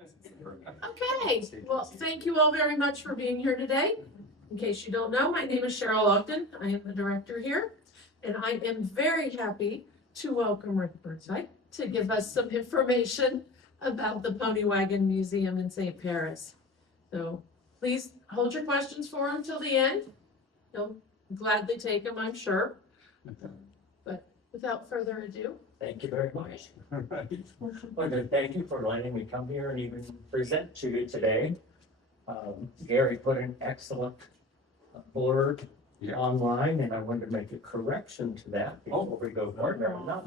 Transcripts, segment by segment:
Okay, well, thank you all very much for being here today. In case you don't know, my name is Cheryl Ogden. I am the director here, and I am very happy to welcome Rick Burnside to give us some information about the Pony Wagon Museum in St. Paris. So please hold your questions for him till the end. He'll gladly take them, I'm sure. But without further ado. Thank you very much. Well, thank you for letting me come here and even present to you today. Gary put an excellent blurb online, and I wanted to make a correction to that before we go further. I'm not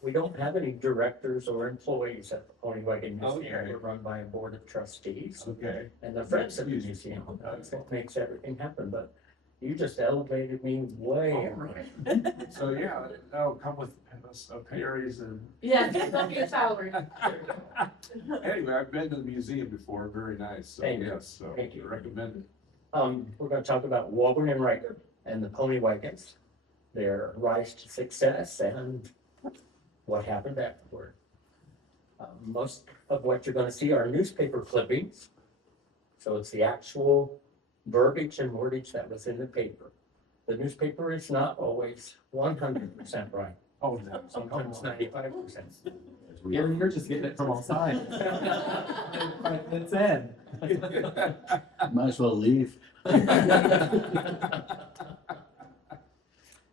we don't have any directors or employees at the Pony Wagon Museum. We're run by a board of trustees. Okay. And the friends of the museum. That's what makes everything happen, but you just elevated me way. So yeah, that'll come with a pay raise and. Yeah, that'll be a salary. Anyway, I've been to the museum before, very nice, so Thank you. yes, so Thank you. recommend it. We're gonna talk about Walburn and Riker and the Pony Wagons, their rise to success and what happened afterward. Most of what you're gonna see are newspaper clippings. So it's the actual verbiage and wordage that was in the paper. The newspaper is not always 100% right. Oh, no. Sometimes 95%. You're just getting it from all sides. 5 minutes in. Might as well leave.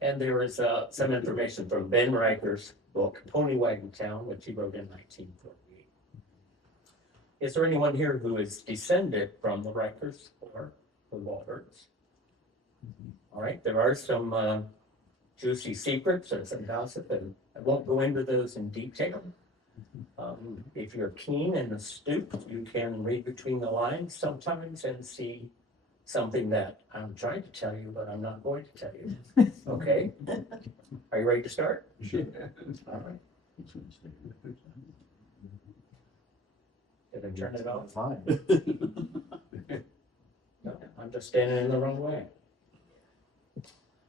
And there is some information from Ben Riker's book, Pony Wagon Town, which he wrote in 1948. Is there anyone here who is descended from the Rikers or the Walburns? All right, there are some juicy secrets and some gossip, and I won't go into those in detail. If you're keen and astute, you can read between the lines sometimes and see something that I'm trying to tell you, but I'm not going to tell you. Okay? Are you ready to start? All right. Did I turn it off? Fine. No, I'm just standing in the wrong way.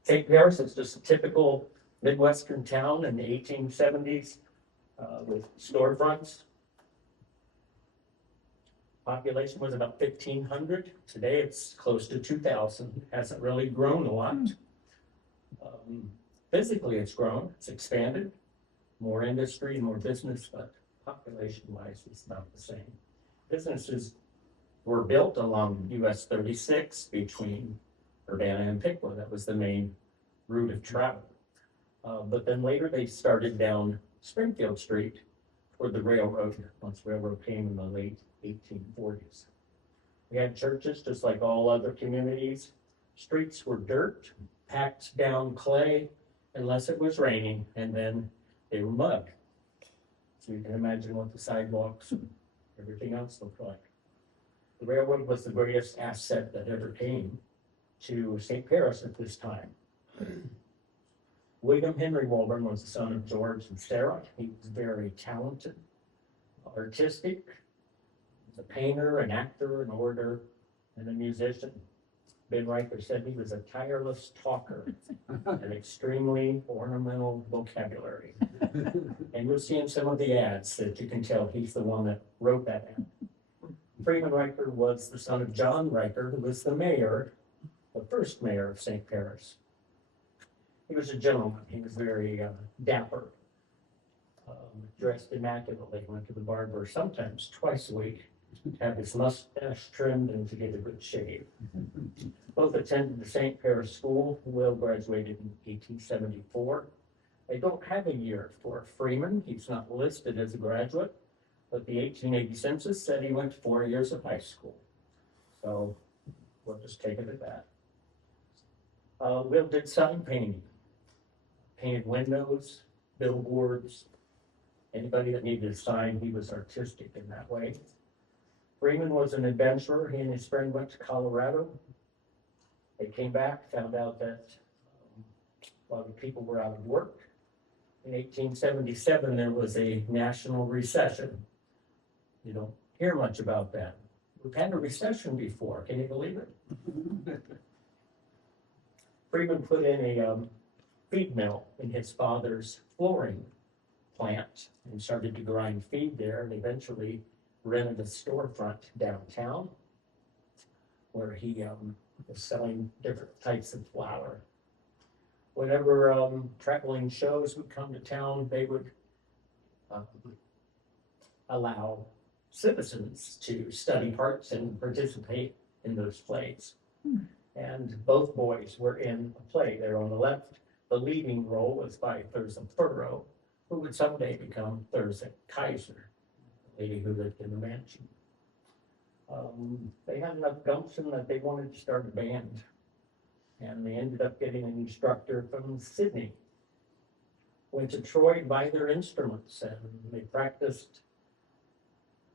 St. Paris is just a typical Midwestern town in the 1870s with storefronts. Population was about 1,500. Today it's close to 2,000. Hasn't really grown a lot. Physically it's grown, it's expanded. More industry, more business, but population-wise it's about the same. Businesses were built along US 36 between Urbana and Piqua. That was the main route of travel. But then later they started down Springfield Street toward the railroad, once railroad came in the late 1840s. We had churches just like all other communities. Streets were dirt, packed down clay, unless it was raining, and then they were mud. So you can imagine what the sidewalks and everything else looked like. The railroad was the greatest asset that ever came to St. Paris at this time. William Henry Walburn was the son of George and Sarah. He was very talented, artistic, a painter, an actor, an orator, and a musician. Ben Riker said he was a tireless talker, an extremely ornamental vocabulary. And you'll see in some of the ads that you can tell he's the one that wrote that ad. Freeman Riker was the son of John Riker, who was the mayor, the first mayor of St. Paris. He was a gentleman. He was very dapper, dressed immaculately, went to the barber sometimes twice a week to have his mustache trimmed and to get a good shave. Both attended the St. Paris School. Will graduated in 1874. They don't have a year for Freeman. He's not listed as a graduate, but the 1880 census said he went 4 years of high school. So we'll just take it at that. Will did sign painting. Painted windows, billboards. Anybody that needed a sign, he was artistic in that way. Freeman was an adventurer. He and his friend went to Colorado. They came back, found out that a lot of people were out of work. In 1877, there was a national recession. You don't hear much about that. We've had a recession before. Can you believe it? Freeman put in a feed mill in his father's flooring plant and started to grind feed there, and eventually rented a storefront downtown where he was selling different types of flour. Whenever traveling shows would come to town, they would allow citizens to study parts and participate in those plays. And both boys were in a play there on the left. The leading role was by Thurza Furrow, who would someday become Thurza Kaiser, the lady who lived in the mansion. They had enough gumption that they wanted to start a band, and they ended up getting an instructor from Sydney. Went to Troy to buy their instruments, and they practiced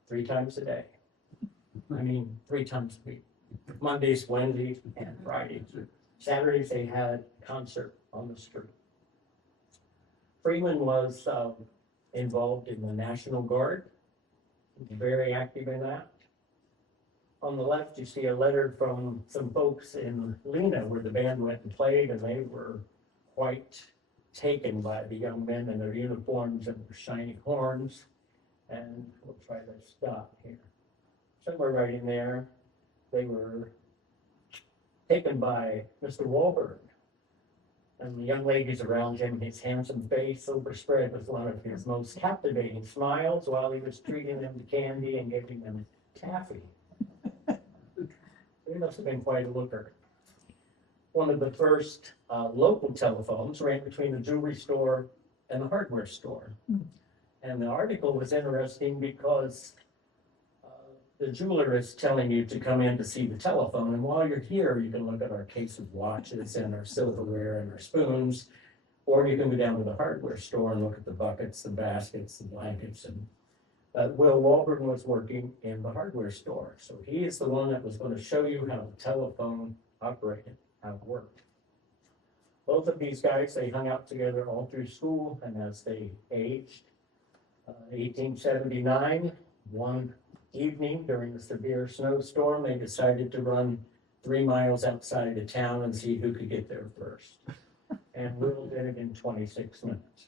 3 times a day. I mean, 3 times a week. Mondays, Wednesdays, and Fridays. Saturdays, they had a concert on the street. Freeman was involved in the National Guard, very active in that. On the left, you see a letter from some folks in Lena where the band went and played, and they were quite taken by the young men in their uniforms and their shiny horns. And we'll try to stop here. Somewhere right in there, they were taken by Mr. Walburn. And the young ladies around him, his handsome face overspread with one of his most captivating smiles while he was treating them to candy and giving them taffy. He must have been quite a looker. One of the first local telephones ran between the jewelry store and the hardware store. And the article was interesting because the jeweler is telling you to come in to see the telephone, and while you're here, you can look at our case of watches and our silverware and our spoons, or you can go down to the hardware store and look at the buckets, the baskets, the blankets. And Will Walburn was working in the hardware store, so he is the one that was going to show you how the telephone operated, how it worked. Both of these guys, they hung out together all through school, and as they aged, 1879, one evening during a severe snowstorm, they decided to run 3 miles outside of town and see who could get there first. And Will did it in 26 minutes.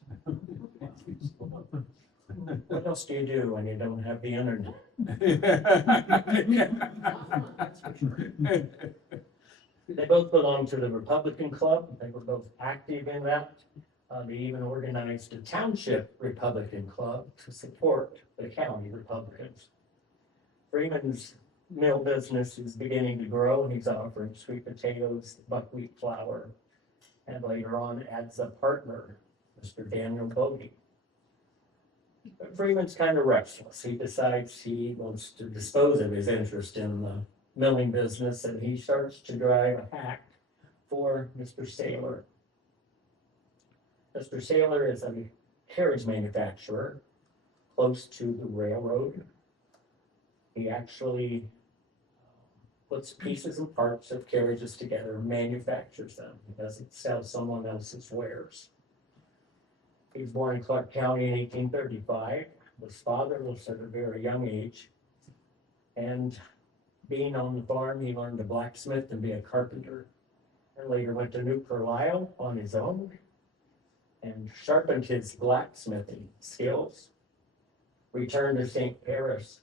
What else do you do when you don't have the internet? They both belonged to the Republican Club. They were both active in that. They even organized a township Republican club to support the county Republicans. Freeman's mill business is beginning to grow. He's offering sweet potatoes, buckwheat flour, and later on adds a partner, Mr. Daniel Bodie. But Freeman's kind of restless. He decides he wants to dispose of his interest in the milling business, and he starts to drive a hack for Mr. Saylor. Mr. Saylor is a carriage manufacturer close to the railroad. He actually puts pieces and parts of carriages together and manufactures them. He doesn't sell someone else's wares. He was born in Clark County in 1835. His father was at a very young age. And being on the farm, he learned to blacksmith and be a carpenter. And later went to New Carlisle on his own and sharpened his blacksmithing skills. Returned to St. Paris.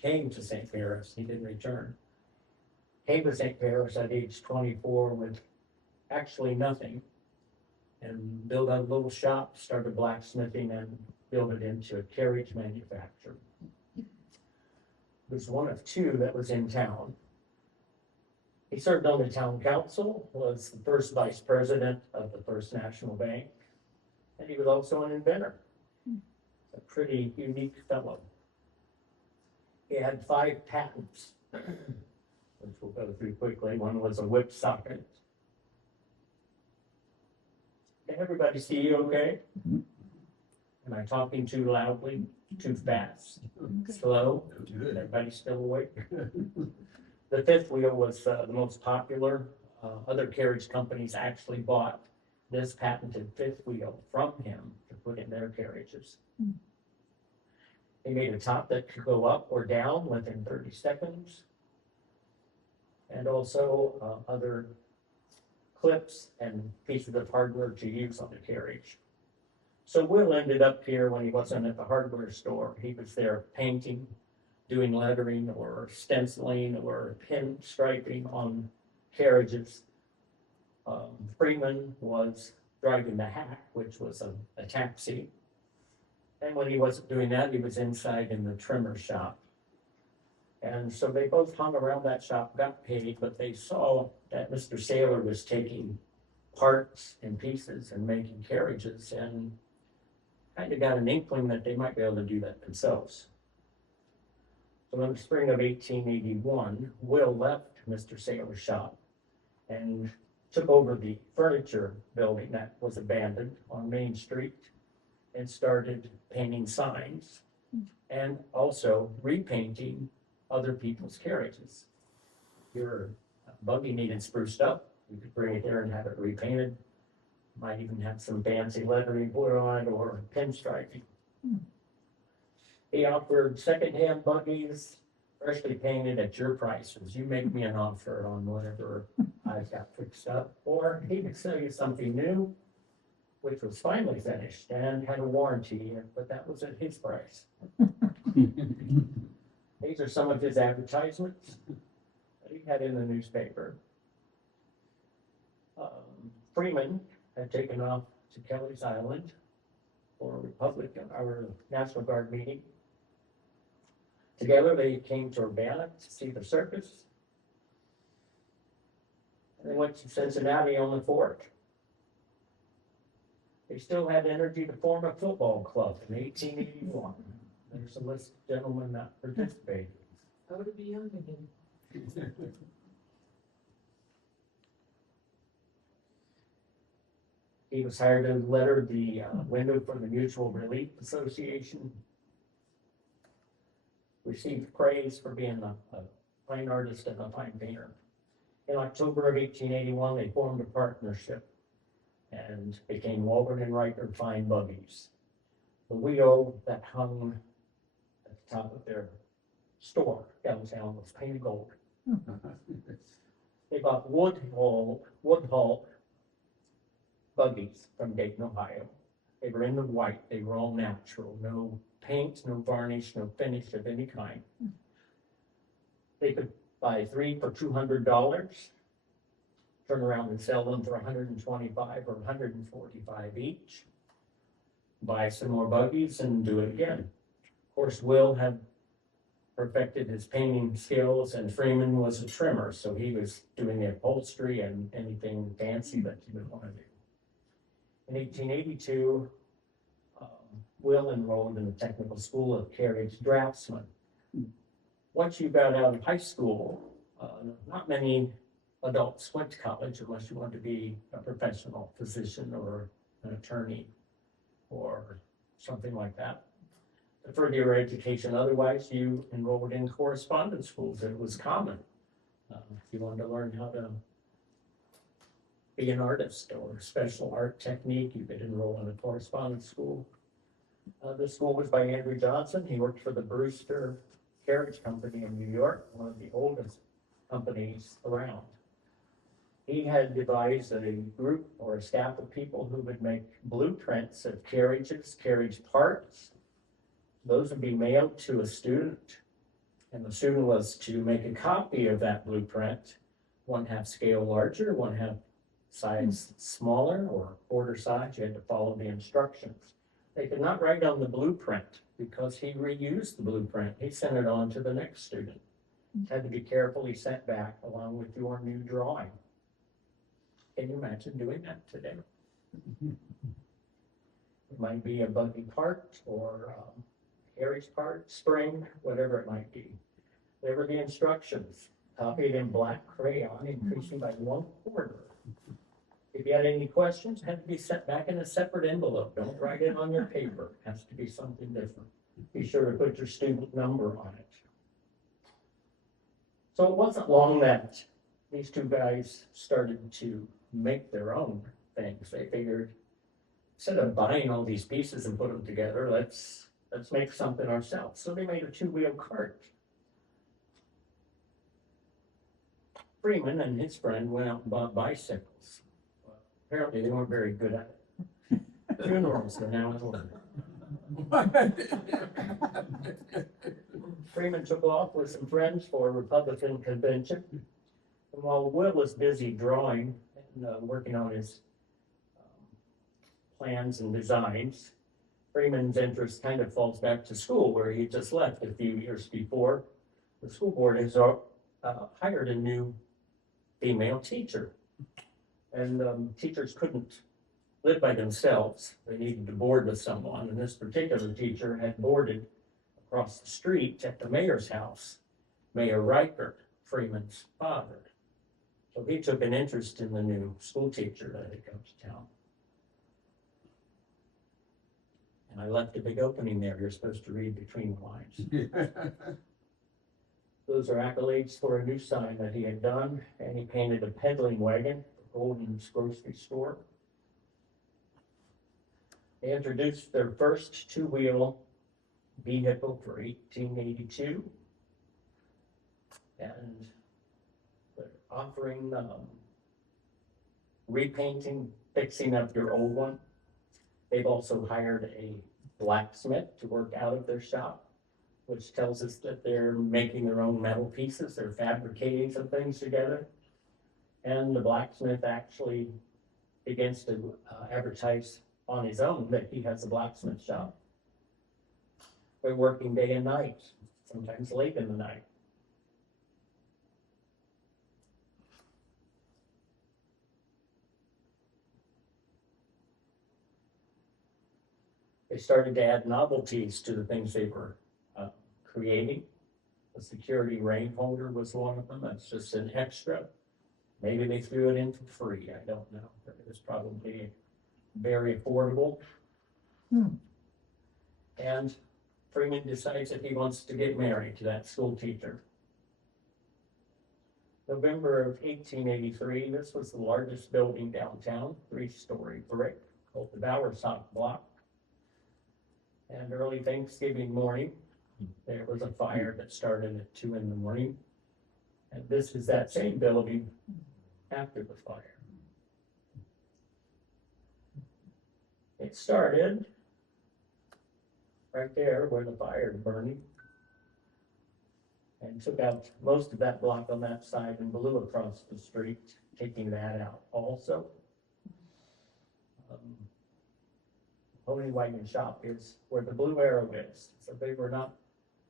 Came to St. Paris. He didn't return. Came to St. Paris at age 24 with actually nothing, and built a little shop, started blacksmithing, and built it into a carriage manufacturer. It was one of 2 that was in town. He served on the town council, was the first vice president of the First National Bank, and he was also an inventor. A pretty unique fellow. He had 5 patents, which we'll go through quickly. One was a whip socket. Can everybody see you okay? Am I talking too loudly, too fast, slow? Everybody still awake? The 5th wheel was the most popular. Other carriage companies actually bought this patented 5th wheel from him to put in their carriages. He made a top that could go up or down within 30 seconds. And also other clips and pieces of hardware to use on the carriage. So Will ended up here when he wasn't at the hardware store. He was there painting, doing lettering or stenciling or pin striping on carriages. Freeman was driving the hack, which was a taxi. And when he wasn't doing that, he was inside in the trimmer shop. And so they both hung around that shop, got paid, but they saw that Mr. Saylor was taking parts and pieces and making carriages, and kind of got an inkling that they might be able to do that themselves. So in the spring of 1881, Will left Mr. Saylor's shop and took over the furniture building that was abandoned on Main Street and started painting signs and also repainting other people's carriages. Your buggy needed spruced up, you could bring it there and have it repainted. Might even have some fancy lettering put on it or pinstriping. He offered secondhand buggies, freshly painted at your prices. You make me an offer on whatever I've got fixed up, or he could sell you something new, which was finally finished and had a warranty, but that was at his price. These are some of his advertisements that he had in the newspaper. Freeman had taken off to Kelly's Island for Republican, our National Guard meeting. Together they came to Urbana to see the circus. And they went to Cincinnati on the 4th. They still had energy to form a football club in 1881. There's a list of gentlemen that participated. I would be young again. He was hired to letter the window for the Mutual Relief Association. Received praise for being a fine artist and a fine painter. In October of 1881, they formed a partnership and became Walburn Riker Fine Buggies. The wheel that hung at the top of their store downtown was painted gold. They bought wood hull buggies from Dayton, Ohio. They were in the white, they were all natural, no paint, no varnish, no finish of any kind. They could buy 3 for $200, turn around and sell them for $125 or $145 each, buy some more buggies and do it again. Of course, Will had perfected his painting skills, and Freeman was a trimmer, so he was doing the upholstery and anything fancy that you would want to do. In 1882, Will enrolled in the Technical School of Carriage Draftsman. Once you got out of high school, not many adults went to college unless you wanted to be a professional physician or an attorney or something like that. To further your education, otherwise, you enrolled in correspondence schools. It was common. If you wanted to learn how to be an artist or special art technique, you could enroll in a correspondence school. The school was by Andrew Johnson. He worked for the Brewster Carriage Company in New York, one of the oldest companies around. He had devised a group or a staff of people who would make blueprints of carriages, carriage parts. Those would be mailed to a student, and the student was to make a copy of that blueprint, 1/2 scale larger, 1/2 size smaller, or quarter size. You had to follow the instructions. They could not write on the blueprint because he reused the blueprint. He sent it on to the next student. It had to be carefully sent back along with your new drawing. Can you imagine doing that today? It might be a buggy part or carriage part, spring, whatever it might be. There were the instructions, copied in black crayon, increasing by 1/4. If you had any questions, it had to be sent back in a separate envelope. Don't write it on your paper. It has to be something different. Be sure to put your student number on it. So it wasn't long that these two guys started to make their own things. They figured, instead of buying all these pieces and put them together, let's make something ourselves. So they made a 2-wheel cart. Freeman and his friend went out and bought bicycles. Apparently they weren't very good at it. Funerals are now in order. Freeman took off with some friends for a Republican convention. And while Will was busy drawing and working on his plans and designs, Freeman's interest kind of falls back to school, where he just left a few years before. The school board has hired a new female teacher. And teachers couldn't live by themselves. They needed to board with someone. And this particular teacher had boarded across the street at the mayor's house, Mayor Riker, Freeman's father. So he took an interest in the new school teacher that had come to town. And I left a big opening there. You're supposed to read between the lines. Those are accolades for a new sign that he had done, and he painted a peddling wagon for Golden's grocery store. They introduced their first two-wheel vehicle for 1882. And they're offering repainting, fixing up your old one. They've also hired a blacksmith to work out of their shop, which tells us that they're making their own metal pieces. They're fabricating some things together. And the blacksmith actually begins to advertise on his own that he has a blacksmith shop. They're working day and night, sometimes late in the night. They started to add novelties to the things they were creating. The security rain holder was one of them. That's just an extra. Maybe they threw it in for free. I don't know. But it was probably very affordable. And Freeman decides that he wants to get married to that school teacher. November of 1883, this was the largest building downtown, 3-story brick, called the Bowersock Block. And early Thanksgiving morning, there was a fire that started at 2 in the morning. And this is that same building after the fire. It started right there where the fire is burning, and took out most of that block on that side and blew across the street, taking that out also. Pony Wagon shop is where the blue arrow is. So they were not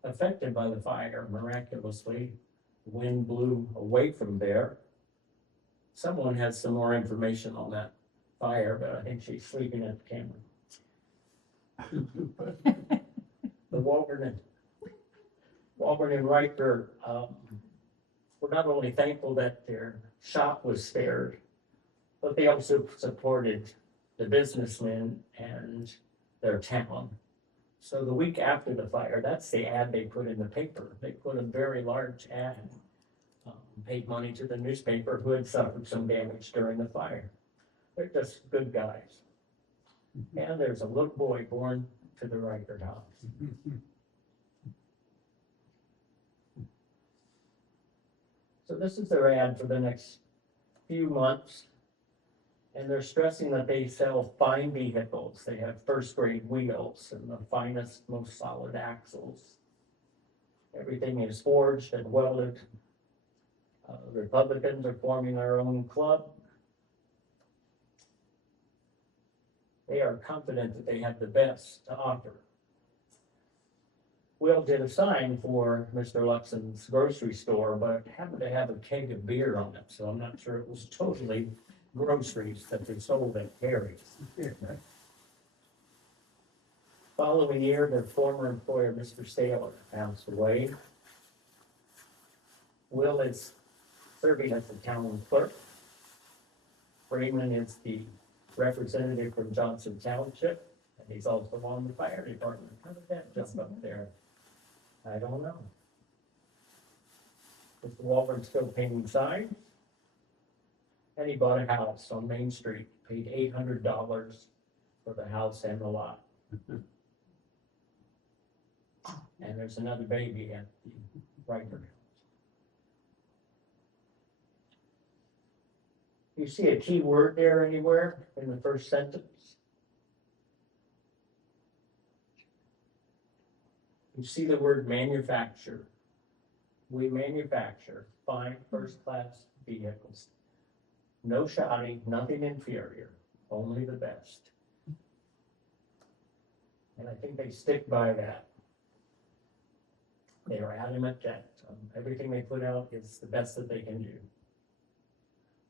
affected by the fire miraculously. The wind blew away from there. Someone has some more information on that fire, but I think she's sleeping at the camera. The Walburn and Riker were not only thankful that their shop was spared, but they also supported the businessmen and their town. So the week after the fire, that's the ad they put in the paper. They put a very large ad, paid money to the newspaper who had suffered some damage during the fire. They're just good guys. And there's a little boy born to the Riker house. So this is their ad for the next few months. And they're stressing that they sell fine vehicles. They have first-grade wheels and the finest, most solid axles. Everything is forged and welded. Republicans are forming their own club. They are confident that they have the best to offer. Will did a sign for Mr. Luxon's grocery store, but it happened to have a keg of beer on it, so I'm not sure it was totally groceries that they sold at Harry's. Following year, their former employer, Mr. Saylor, passed away. Will is serving as the town clerk. Freeman is the representative from Johnson Township, and he's also on the fire department. How did that jump up there? I don't know. Mr. Walburn still painting signs. And he bought a house on Main Street, paid $800 for the house and the lot. And there's another baby at the Riker house. You see a key word there anywhere in the first sentence? You see the word manufacture. We manufacture fine first-class vehicles. No shoddy, nothing inferior, only the best. And I think they stick by that. They are adamant that everything they put out is the best that they can do.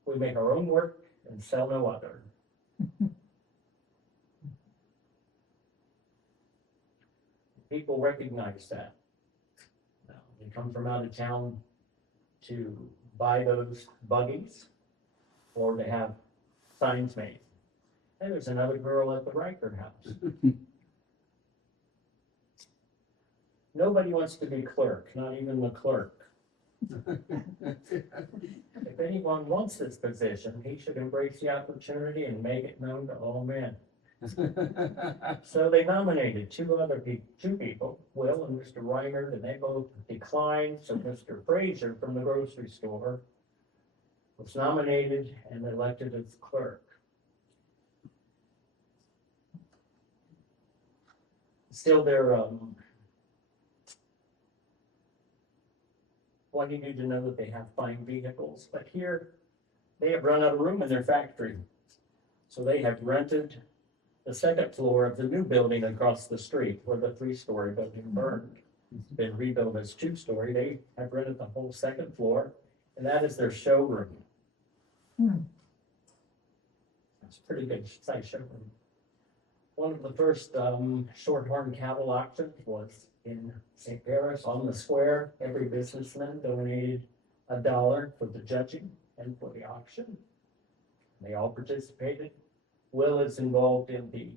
We make our own work and sell no other. People recognize that. Now, they come from out of town to buy those buggies or to have signs made. And there's another girl at the Riker house. Nobody wants to be clerk, not even the clerk. If anyone wants this position, he should embrace the opportunity and make it known to all men. So they nominated two people, Will and Mr. Reiner, and they both declined. So Mr. Fraser from the grocery store was nominated and elected as clerk. Still, they're wanting you to know that they have fine vehicles, but here they have run out of room in their factory. So they have rented the second floor of the new building across the street where the 3-story building burned. It's been rebuilt as 2-story. They have rented the whole second floor, and that is their showroom. It's a pretty good size showroom. One of the first shorthorn cattle auctions was in St. Paris on the square. Every businessman donated $1 for the judging and for the auction. They all participated. Will is involved in the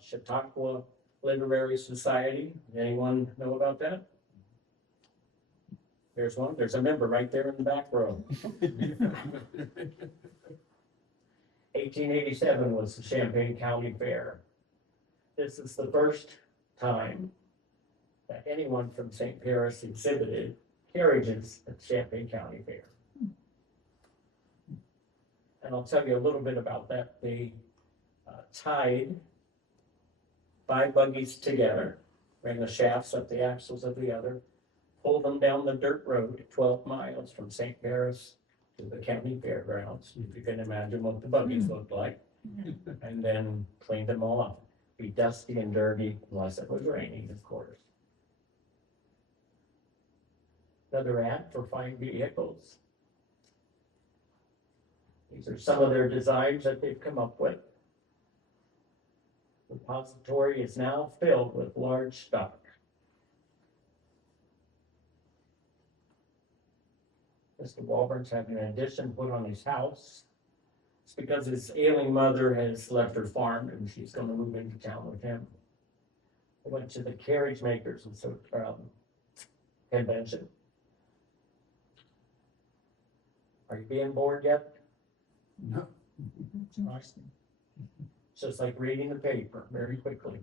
Chautauqua Literary Society. Anyone know about that? There's one. There's a member right there in the back row. 1887 was the Champaign County Fair. This is the first time that anyone from St. Paris exhibited carriages at Champaign County Fair. And I'll tell you a little bit about that. They tied 5 buggies together, ran the shafts up the axles of the other, pulled them down the dirt road 12 miles from St. Paris to the county fairgrounds. If you can imagine what the buggies looked like, and then cleaned them all up. Be dusty and dirty unless it was raining, of course. Another ad for fine vehicles. These are some of their designs that they've come up with. The repository is now filled with large stock. Mr. Walburn's having an addition put on his house. It's because his ailing mother has left her farm and she's going to move into town with him. I went to the carriage makers and so convention. Are you being bored yet? No. It's just like reading the paper very quickly.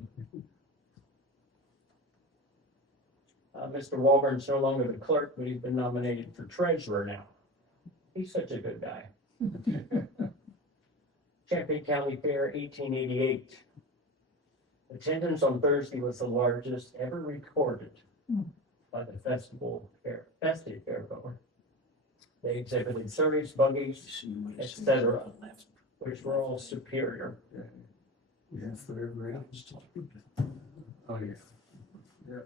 Mr. Walburn's no longer the clerk, but he's been nominated for treasurer now. He's such a good guy. Champaign County Fair, 1888. Attendance on Thursday was the largest ever recorded by the festive fairgoer. They exhibited service buggies, etc., which were all superior. Yes, they're real. Oh, yeah. Yeah.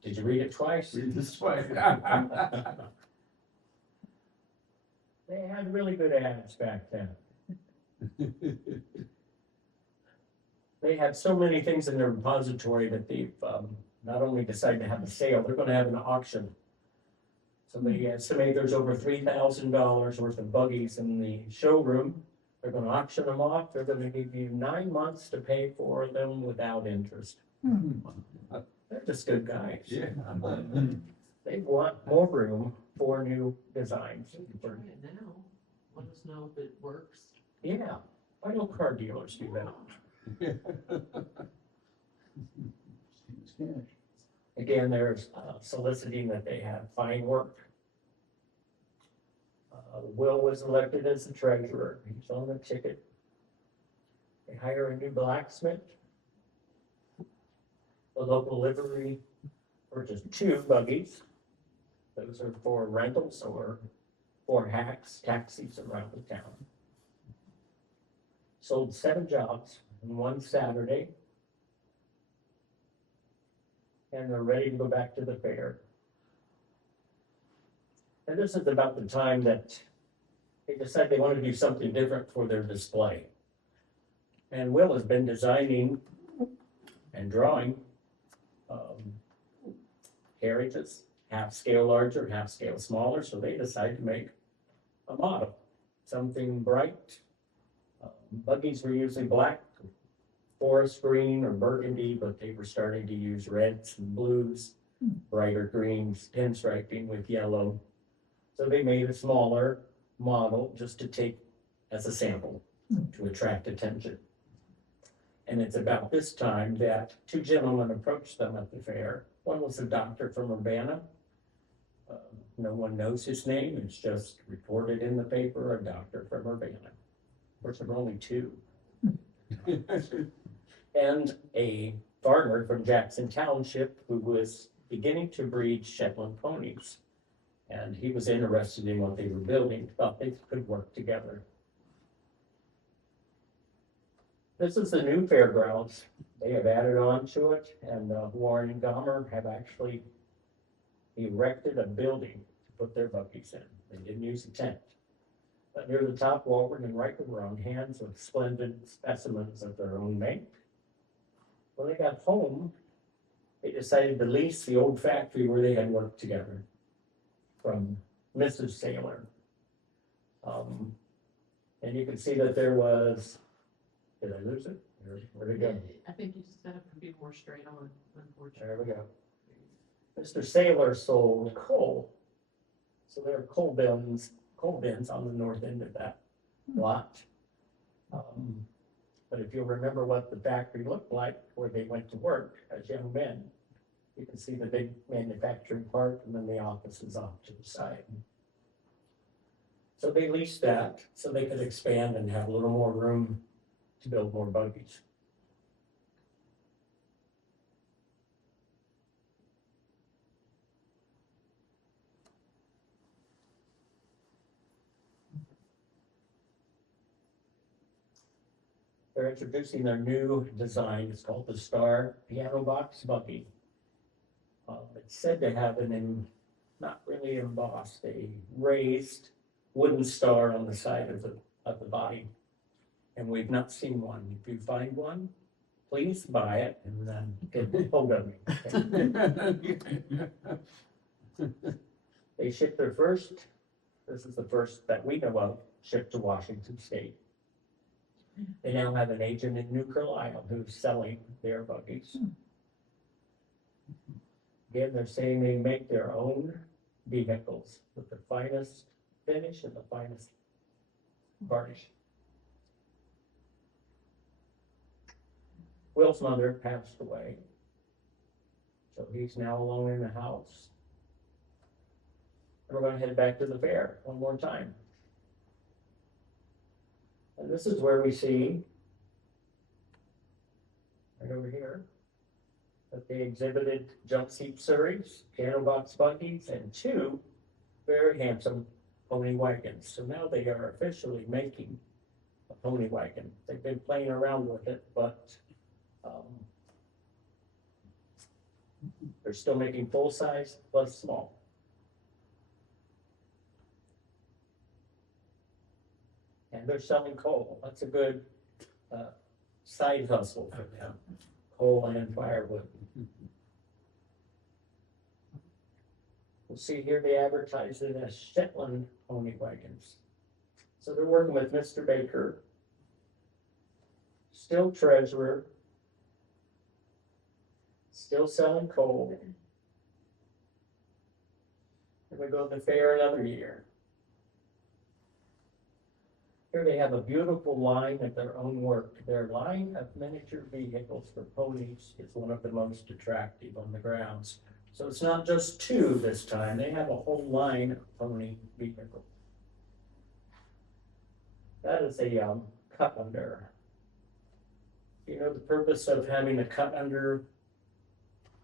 Did you read it twice? Read this way. They had really good ads back then. They have so many things in their repository that they've not only decided to have a sale, they're going to have an auction. So they estimate there's over $3,000 worth of buggies in the showroom. They're going to auction them off. They're going to give you 9 months to pay for them without interest. They're just good guys. Yeah. They want more room for new designs. Try it now. Let us know if it works. Yeah, why don't car dealers do that? Again, there's soliciting that they have fine work. Will was elected as the treasurer. He's on the ticket. They hire a new blacksmith. The local livery purchased 2 buggies. Those are for rentals or for hacks, taxis around the town. Sold 7 jobs in one Saturday. And they're ready to go back to the fair. And this is about the time that they decided they want to do something different for their display. And Will has been designing and drawing carriages, half scale larger, half scale smaller, so they decided to make a model, something bright. Buggies were usually black, forest green or burgundy, but they were starting to use reds and blues, brighter greens, pinstriping with yellow. So they made a smaller model just to take as a sample to attract attention. And it's about this time that 2 gentlemen approached them at the fair. One was a doctor from Urbana. No one knows his name. It's just reported in the paper, a doctor from Urbana. Of course, there were only 2. And a farmer from Jackson Township who was beginning to breed Shetland ponies. And he was interested in what they were building, thought they could work together. This is the new fairgrounds. They have added on to it, and Warren and Gomer have actually erected a building to put their buggies in. They didn't use a tent. But near the top, Walburn and Riker were on hands with splendid specimens of their own make. When they got home, they decided to lease the old factory where they had worked together from Mrs. Saylor. And you can see that there was, did I lose it? Where'd it go? I think you just gotta be more straight on, unfortunately. There we go. Mr. Saylor sold coal. So there are coal bins on the north end of that lot. But if you'll remember what the factory looked like where they went to work as young men, you can see the big manufacturing part and then the offices off to the side. So they leased that so they could expand and have a little more room to build more buggies. They're introducing their new design. It's called the Star Piano Box Buggy. It's said to have not really embossed, a raised wooden star on the side of the body. And we've not seen one. If you find one, please buy it and then get hold of me. They shipped their first, this is the first that we know of, shipped to Washington State. They now have an agent in New Carlisle who's selling their buggies. Again, they're saying they make their own vehicles with the finest finish and the finest varnish. Will's mother passed away, so he's now alone in the house. And we're going to head back to the fair one more time. And this is where we see, right over here, that they exhibited jump seat surreys, piano box buggies, and 2 very handsome pony wagons. So now they are officially making a pony wagon. They've been playing around with it, but they're still making full size plus small. And they're selling coal. That's a good side hustle for them. Coal and firewood. We'll see here they advertise it as Shetland pony wagons. So they're working with Mr. Baker, still treasurer, still selling coal. And we go to the fair another year. Here they have a beautiful line of their own work. Their line of miniature vehicles for ponies is one of the most attractive on the grounds. So it's not just 2 this time, they have a whole line of pony vehicles. That is a Cutlander. Do you know the purpose of having a cut under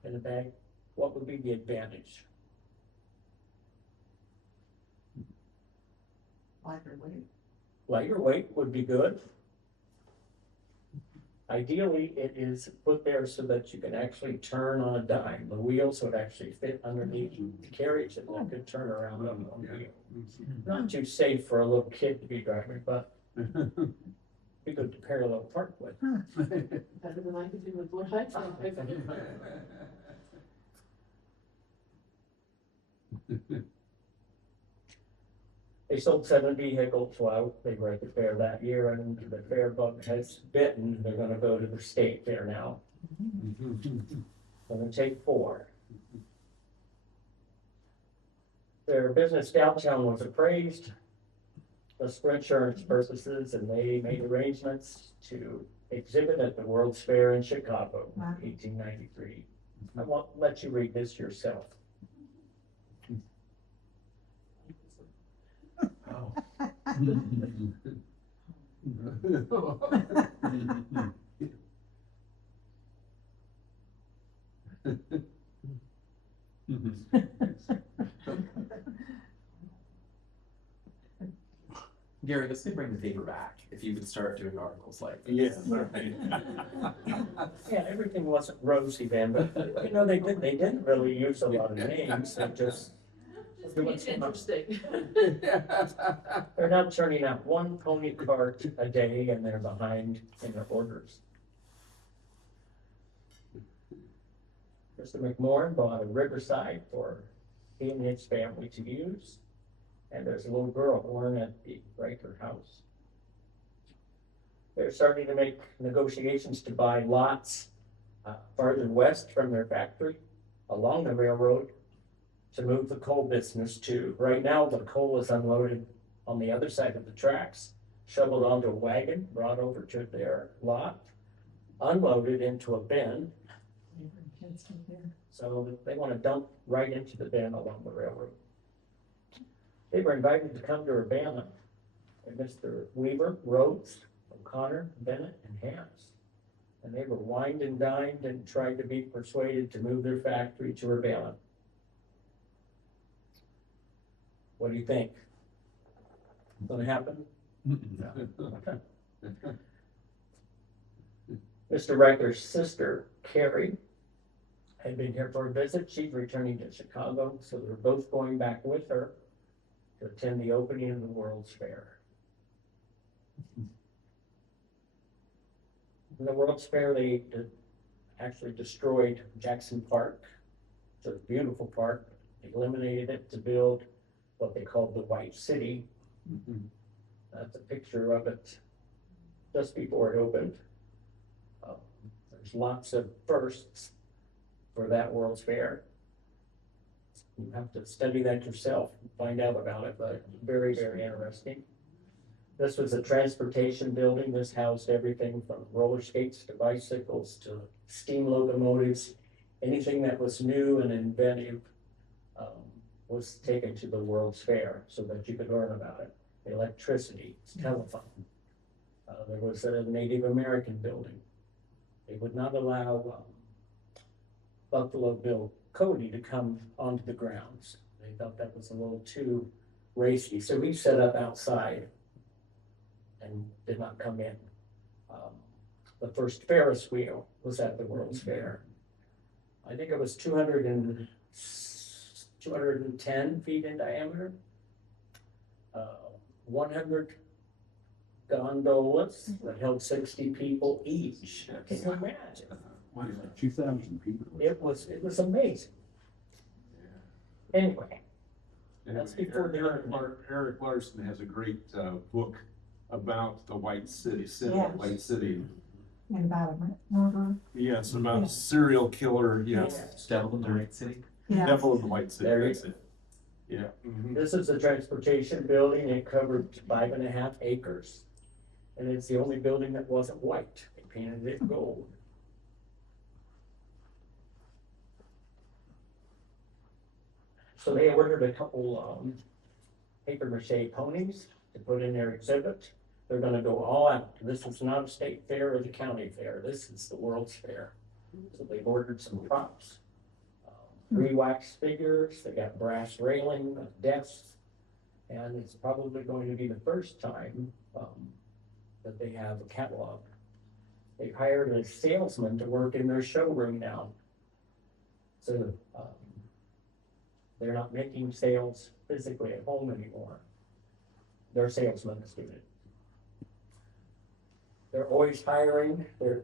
in the bag? What would be the advantage? Lighter weight. Lighter weight would be good. Ideally, it is put there so that you can actually turn on a dime. The wheels would actually fit underneath the carriage and one could turn around on one wheel. Not too safe for a little kid to be driving, but be good to parallel park with. Better than I could do with what I thought. They sold 7 vehicles while they were at the fair that year, and the fair bug has bitten. They're gonna go to the state fair now. Gonna take 4. Their business downtown was appraised, just for insurance purposes, and they made arrangements to exhibit at the World's Fair in Chicago in Wow. 1893. I won't let you read this yourself. Gary, this could bring the paper back if you could start doing articles like this. Yeah, everything wasn't rosy then, but you know, they didn't really use a lot of names, they just. It's interesting. They're now turning out 1 pony cart a day and they're behind in their orders. Mr. McMorrin bought a Riverside for he and his family to use. And there's a little girl born at the Riker house. They're starting to make negotiations to buy lots farther west from their factory along the railroad to move the coal business to. Right now, the coal is unloaded on the other side of the tracks, shoveled onto a wagon, brought over to their lot, unloaded into a bin. So they want to dump right into the bin along the railroad. They were invited to come to Urbana, and Mr. Weaver, Rhodes, O'Connor, Bennett, and Hams. And they were wined and dined and tried to be persuaded to move their factory to Urbana. What do you think? Gonna happen? Okay. Mr. Riker's sister, Carrie, had been here for a visit. She's returning to Chicago, so they're both going back with her to attend the opening of the World's Fair. In the World's Fair, they actually destroyed Jackson Park. It's a beautiful park. They eliminated it to build what they called the White City. That's a picture of it just before it opened. There's lots of firsts for that World's Fair. You have to study that yourself and find out about it, but very, very interesting. This was a transportation building. This housed everything from roller skates to bicycles to steam locomotives. Anything that was new and inventive was taken to the World's Fair so that you could learn about it. Electricity, telephone. There was a Native American building. They would not allow Buffalo Bill Cody to come onto the grounds. They thought that was a little too racy, so he set up outside and did not come in. The first Ferris wheel was at the World's Fair. I think it was 210 feet in diameter. 100 gondolas that held 60 people each. Can you imagine? 2,000 people. It was amazing. Anyway, that's before the Eric Larson has a great book about the White City, Yes. White City. And about a murder. Yes, about Yeah. a serial killer, yes. Devil in the Right City. Yeah. Devil in the White City, There you that's it. Yeah. This is a transportation building. It covered 5.5 acres. And it's the only building that wasn't white. They painted it gold. So they ordered a couple paper mache ponies to put in their exhibit. They're gonna go all out. This is not a state fair or the county fair. This is the World's Fair. So they've ordered some props. Re-wax figures, they got brass railing, desks, and it's probably going to be the first time that they have a catalog. They've hired a salesman to work in their showroom now. So they're not making sales physically at home anymore. Their salesman is doing it. They're always hiring. I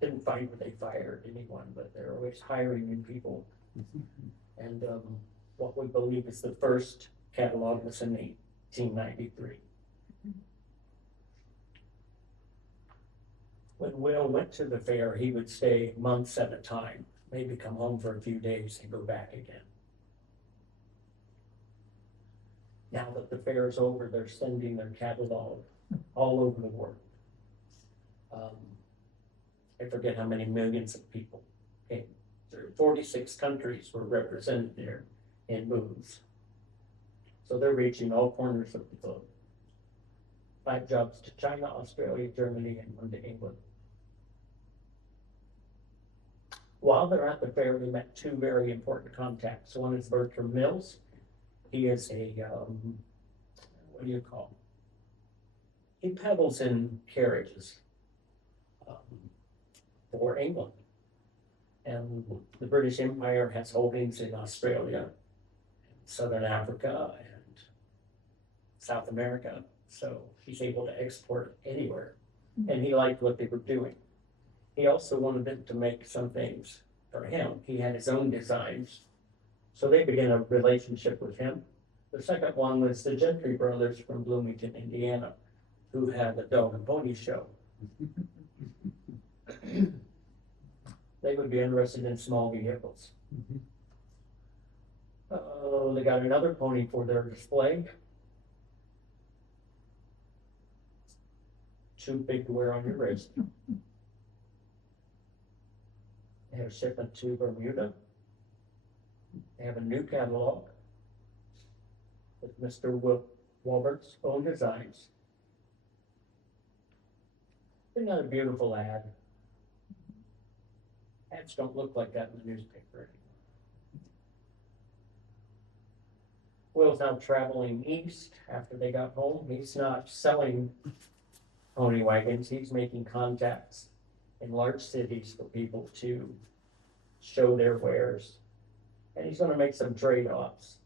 didn't find that they fired anyone, but they're always hiring new people. And what we believe is the first catalog was in 1893. When Will went to the fair, he would stay months at a time, maybe come home for a few days and go back again. Now that the fair is over, they're sending their catalog all over the world. I forget how many millions of people came. 46 countries were represented there in booths. So they're reaching all corners of the globe. 5 jobs to China, Australia, Germany, and 1 to England. While they're at the fair, we met 2 very important contacts. One is Bertram Mills. He is a, what do you call him? He peddles in carriages for England. And the British Empire has holdings in Australia, Southern Africa, and South America. So he's able to export anywhere. And he liked what they were doing. He also wanted them to make some things for him. He had his own designs. So they began a relationship with him. The second one was the Gentry brothers from Bloomington, Indiana, who had the dog and pony show. They would be interested in small vehicles. They got another pony for their display. Too big to wear on your wrist. They have a shipment to Bermuda. They have a new catalog with Mr. Walburt's own designs. Isn't that a beautiful ad? Ads don't look like that in the newspaper anymore. Will's now traveling east after they got home. He's not selling pony wagons. He's making contacts in large cities for people to show their wares. And he's going to make some trade-offs.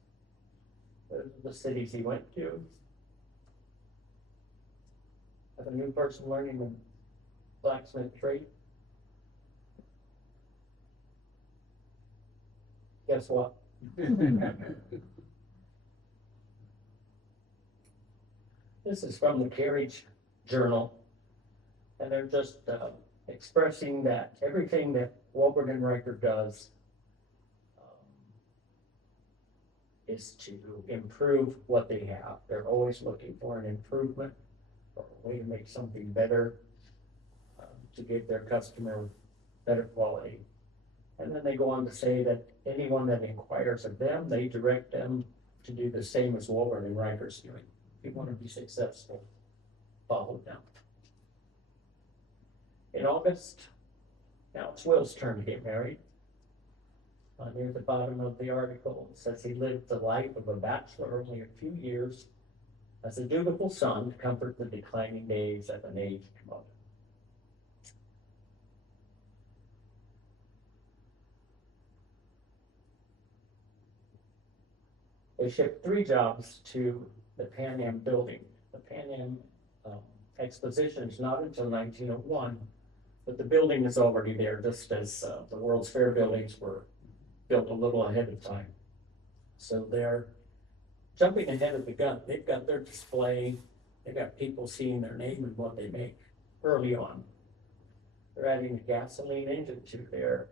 Those are the cities he went to. Have a new person learning the blacksmith trade. Guess what? This is from the Carriage Journal, and they're just expressing that everything that Walburn Riker does is to improve what they have. They're always looking for an improvement or a way to make something better to give their customer better quality. And then they go on to say that anyone that inquires of them, they direct them to do the same as Walburn Riker's doing. If you want to be successful, follow them. In August, now it's Will's turn to get married. Near the bottom of the article, it says he lived the life of a bachelor only a few years as a dutiful son to comfort the declining days of an aged mother. They shipped 3 jobs to the Pan Am building. The Pan Am exposition is not until 1901, but the building is already there, just as the World's Fair buildings were built a little ahead of time. So they're jumping ahead of the gun. They've got their display. They've got people seeing their name and what they make early on. They're adding a gasoline engine to their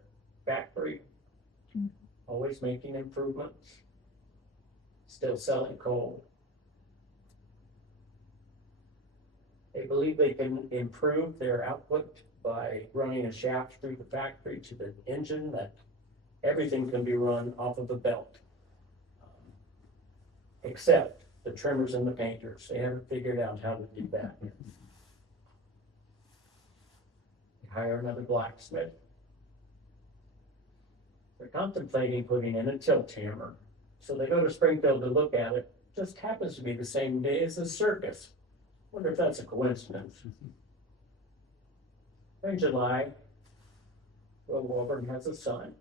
factory, always making improvements. Still selling coal. They believe they can improve their output by running a shaft through the factory to the engine, that everything can be run off of a belt. Except the trimmers and the painters. They haven't figured out how to do that yet. They hire another blacksmith. They're contemplating putting in a tilt hammer. So they go to Springfield to look at it. Just happens to be the same day as the circus. Wonder if that's a coincidence. In July, Will Walburn has a son.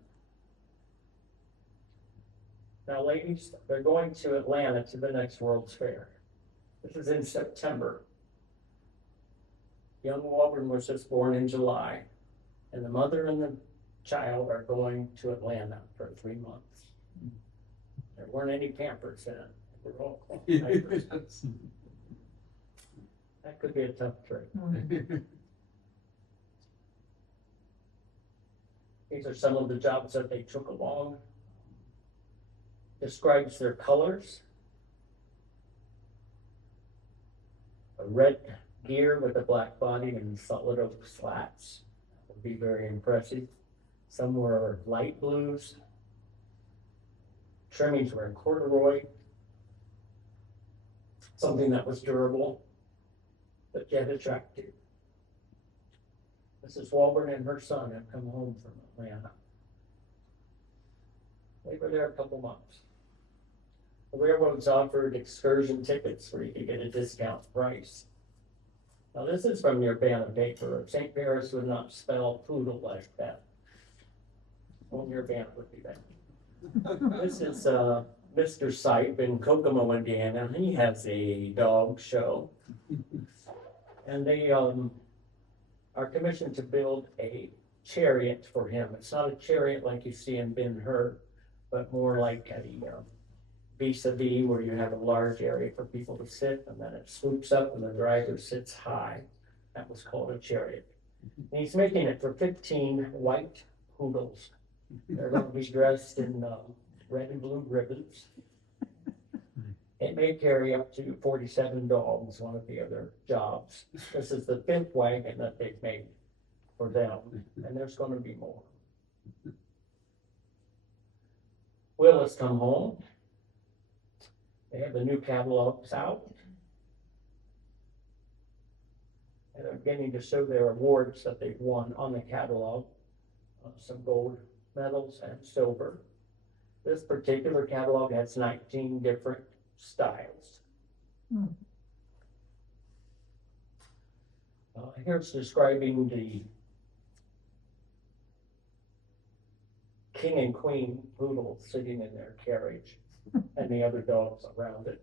Now, ladies, they're going to Atlanta to the next World's Fair. This is in September. Young Walburn was just born in July, and the mother and the child are going to Atlanta for 3 months. There weren't any Pampers then. They were all diapers. That could be a tough trip. These are some of the jobs that they took along. Describes their colors. A red gear with a black body and solid oak slats. That would be very impressive. Some were light blues. Trimmings were in corduroy. Something that was durable, but yet attractive. Mrs. Walburn and her son have come home from Atlanta. They were there a couple months. The railroads offered excursion tickets where you could get a discount price. Now this is from the Urbana paper. St. Paris would not spell poodle like that. Only Urbana would be that. This is Mr. Sipe in Kokomo, Indiana. He has a dog show. And they are commissioned to build a chariot for him. It's not a chariot like you see in Ben-Hur, but more like a vis-a-vis where you have a large area for people to sit, and then it swoops up and the driver sits high. That was called a chariot. And he's making it for 15 white poodles. They're going to be dressed in red and blue ribbons. It may carry up to 47 dogs, one of the other jobs. This is the 5th wagon that they've made for them, and there's going to be more. Will has come home. They have the new catalogs out. And they're beginning to show their awards that they've won on the catalog. Some gold medals and silver. This particular catalog has 19 different styles. Here's describing the king and queen poodle sitting in their carriage and the other dogs around it.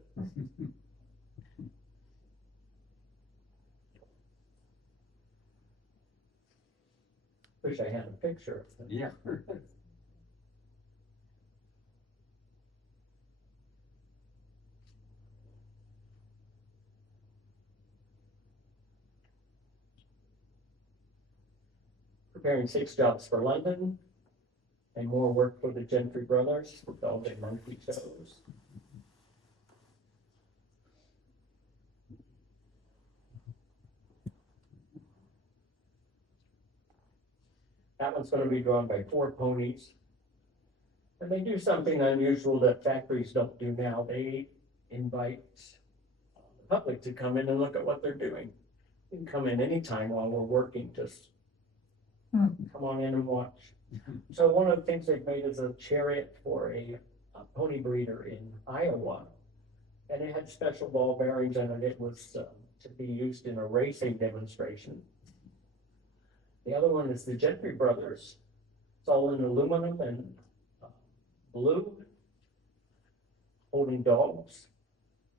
Wish I had a picture of them. Yeah. Preparing 6 jobs for London and more work for the Gentry brothers with all their monkey shows. That one's going to be drawn by 4 ponies. And they do something unusual that factories don't do now. They invite the public to come in and look at what they're doing. You can come in anytime while we're working, just come on in and watch. So one of the things they've made is a chariot for a pony breeder in Iowa. And it had special ball bearings in it. It was to be used in a racing demonstration. The other one is the Gentry brothers. It's all in aluminum and blue, holding dogs,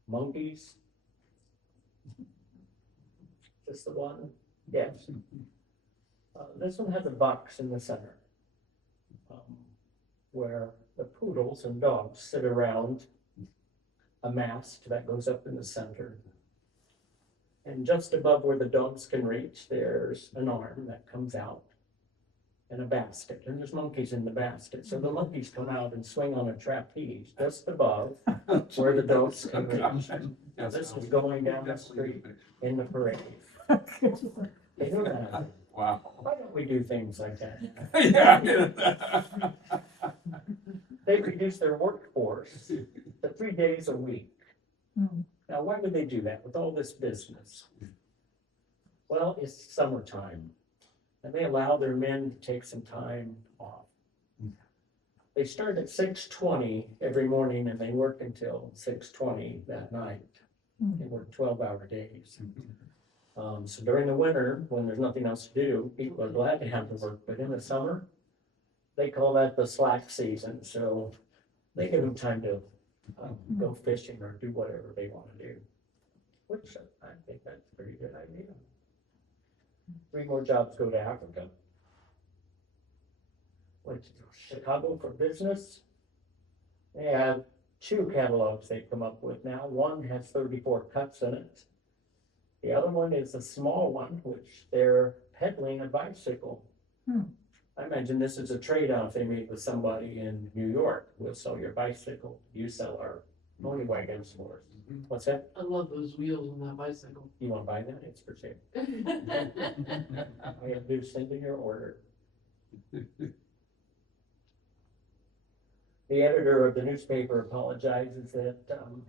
monkeys. Is this the one? Yes. This one has a box in the center where the poodles and dogs sit around a mast that goes up in the center. And just above where the dogs can reach, there's an arm that comes out and a basket. And there's monkeys in the basket. So the monkeys come out and swing on a trapeze just above where the dogs can reach. Now this is going down the street in the parade. They do that. Wow. Why don't we do things like that? Yeah. They reduce their workforce to 3 days a week. Hmm. Now, why would they do that with all this business? Well, it's summertime, and they allow their men to take some time off. They start at 6:20 every morning and they work until 6:20 that night. They work 12-hour days. So during the winter, when there's nothing else to do, people are glad to have to work, but in the summer, they call that the slack season, so they give them time to go fishing or do whatever they want to do, which I think that's a pretty good idea. 3 more jobs go to Africa. Went to Chicago for business. They have 2 catalogs they've come up with now. One has 34 cuts in it. The other one is a small one, which they're peddling a bicycle. I imagine this is a trade-off they made with somebody in New York. We'll sell your bicycle, you sell our Pony Wagons for us. What's that? I love those wheels on that bicycle. You want to buy that? It's for sale. All you have to do is send in your order. The editor of the newspaper apologizes that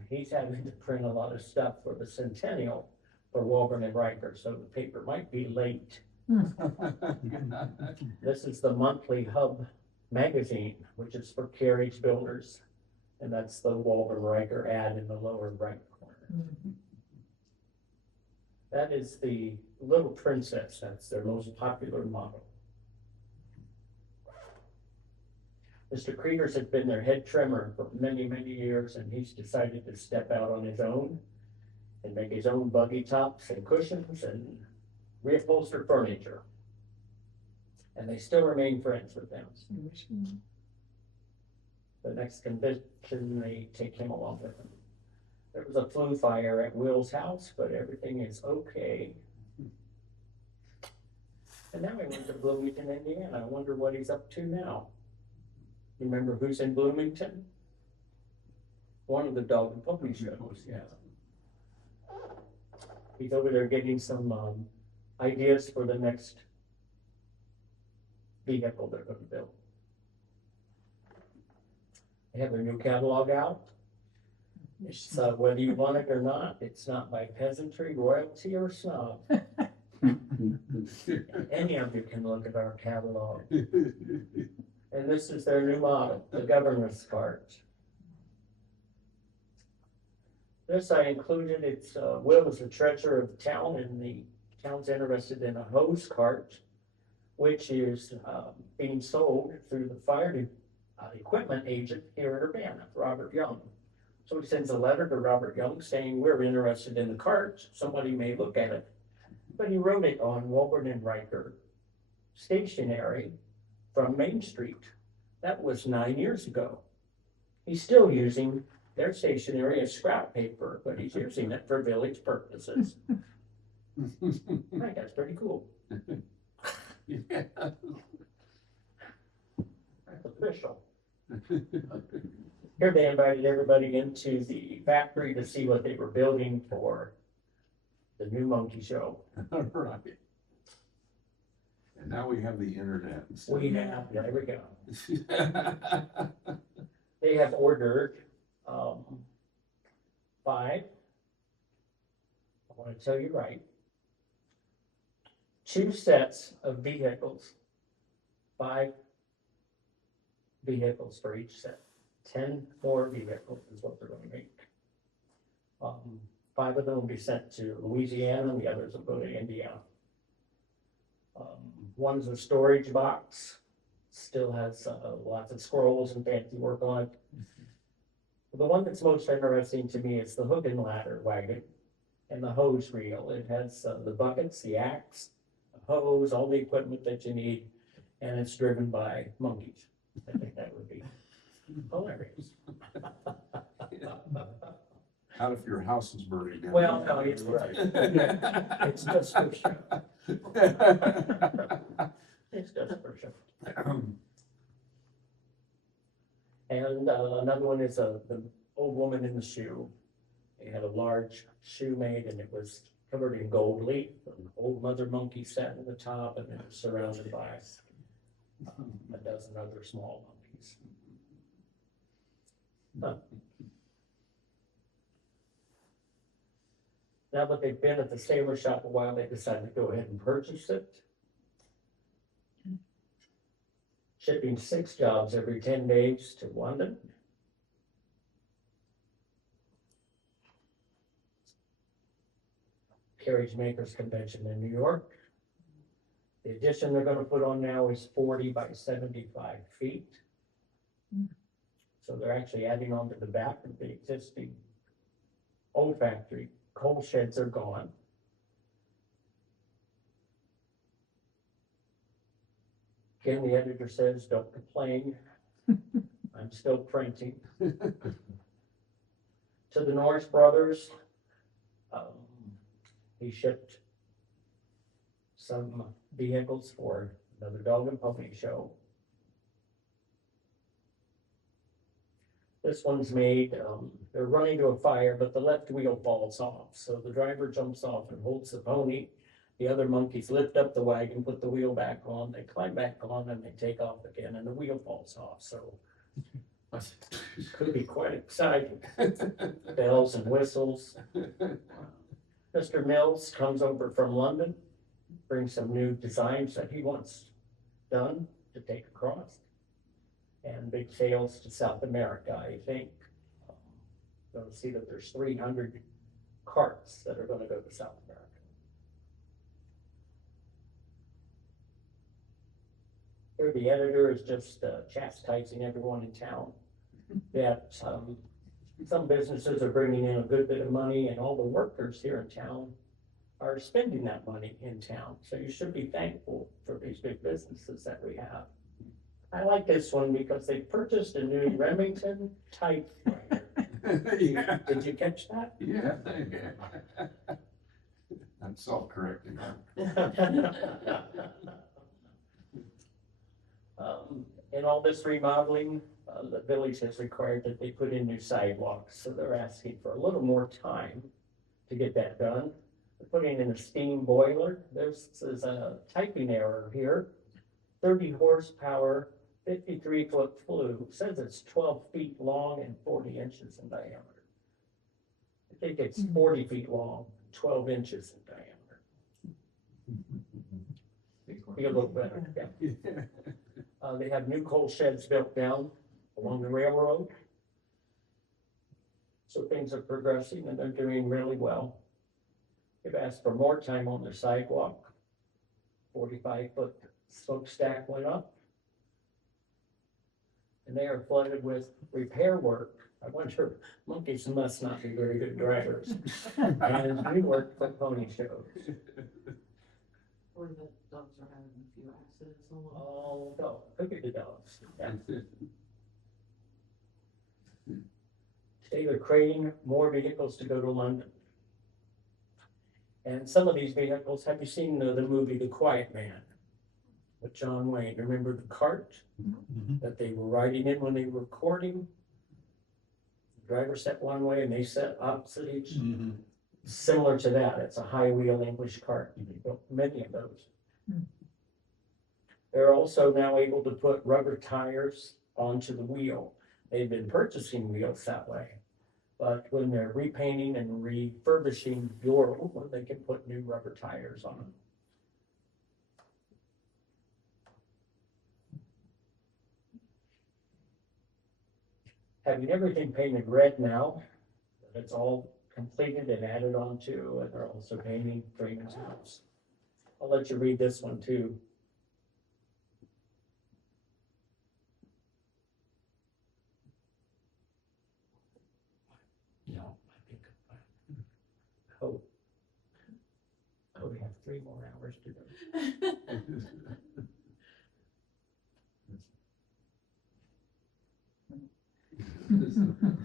he's having to print a lot of stuff for the centennial for Walburn and Riker, so the paper might be late. This is the monthly Hub magazine, which is for carriage builders, and that's the Walburn Riker ad in the lower right corner. That is the Little Princess. That's their most popular model. Mr. Kriegers has been their head trimmer for many, many years, and he's decided to step out on his own and make his own buggy tops and cushions and reupholster furniture. And they still remain friends with them. The next convention, they take him along with them. There was a flu fire at Will's house, but everything is okay. And now he went to Bloomington, Indiana. I wonder what he's up to now. You remember who's in Bloomington? One of the dog and puppy shows, yeah. He's over there getting some ideas for the next vehicle they're going to build. They have their new catalog out. It's whether you want it or not, it's not by peasantry, royalty, or snob. Any of you can look at our catalog. And this is their new model, the governor's cart. This I included, it's, Will is the treasurer of the town, and the town's interested in a hose cart, which is being sold through the fire equipment agent here in Urbana, Robert Young. So he sends a letter to Robert Young saying, we're interested in the cart, somebody may look at it. But he wrote it on Walburn and Riker stationery from Main Street. That was 9 years ago. He's still using their stationery as scrap paper, but he's using it for village purposes. I think that's pretty cool. Yeah. That's official. Here they invited everybody into the factory to see what they were building for the new monkey show. Right. And now we have the internet. and stuff. We have, there we go. They have ordered 5, I want to tell you right, 2 sets of vehicles, 5 vehicles for each set. 10 more vehicles is what they're going to make. 5 of them will be sent to Louisiana, and the others will go to Indiana. One's a storage box, still has lots of scrolls and fancy work on it. The one that's most interesting to me is the hook and ladder wagon and the hose reel. It has the buckets, the axe, the hose, all the equipment that you need, and it's driven by monkeys. I think that would be hilarious. Not if your house is burning down. Well, no, it's right. It's just for show. It's just for show. And another one is the old woman in the shoe. They had a large shoe made, and it was covered in gold leaf. An old mother monkey sat at the top, and it was surrounded by a dozen other small monkeys. Huh. Now that they've been at the sailor shop a while, they decided to go ahead and purchase it. Shipping 6 jobs every 10 days to London. Carriage Makers Convention in New York. The addition they're gonna put on now is 40 by 75 feet. So they're actually adding on to the back of the existing old factory. Coal sheds are gone. Again, the editor says, don't complain. I'm still printing. To the Norris brothers, he shipped some vehicles for another dog and pony show. This one's made, they're running to a fire, but the left wheel falls off. So the driver jumps off and holds the pony. The other monkeys lift up the wagon, put the wheel back on, they climb back on, and they take off again, and the wheel falls off. So could be quite exciting. Bells and whistles. Mr. Mills comes over from London, brings some new designs that he wants done to take across. And big sales to South America, I think. Going to see that there's 300 carts that are going to go to South America. Here, the editor is just chastising everyone in town that some businesses are bringing in a good bit of money, and all the workers here in town are spending that money in town. So you should be thankful for these big businesses that we have. I like this one because they purchased a new Remington typewriter. Yeah. Did you catch that? Yeah. I'm self-correcting. In all this remodeling, the village has required that they put in new sidewalks, so they're asking for a little more time to get that done. They're putting in a steam boiler. There's a typing error here. 30 horsepower, 53-foot flue. It says it's 12 feet long and 40 inches in diameter. I think it's 40 feet long, 12 inches in diameter. Be a little better, yeah. They have new coal sheds built down along the railroad. So things are progressing and they're doing really well. They've asked for more time on their sidewalk. 45-foot smokestack went up. And they are flooded with repair work. I wonder, monkeys must not be very good drivers. And new work for pony shows. Or the dogs are having a few accidents on them. Oh, no, look at the dogs. Yeah. Today they're creating more vehicles to go to London. And some of these vehicles, have you seen the movie The Quiet Man with John Wayne? Remember the cart that they were riding in when they were recording? The driver sat one way and they sat opposite each. Similar to that, it's a high wheel English cart. They built many of those. They're also now able to put rubber tires onto the wheel. They've been purchasing wheels that way. But when they're repainting and refurbishing your old one, they can put new rubber tires on them. Having everything painted red now, it's all completed and added on to, and they're also painting Freeman's house. I'll let you read this one too. No, I think, oh, we have 3 more hours to go.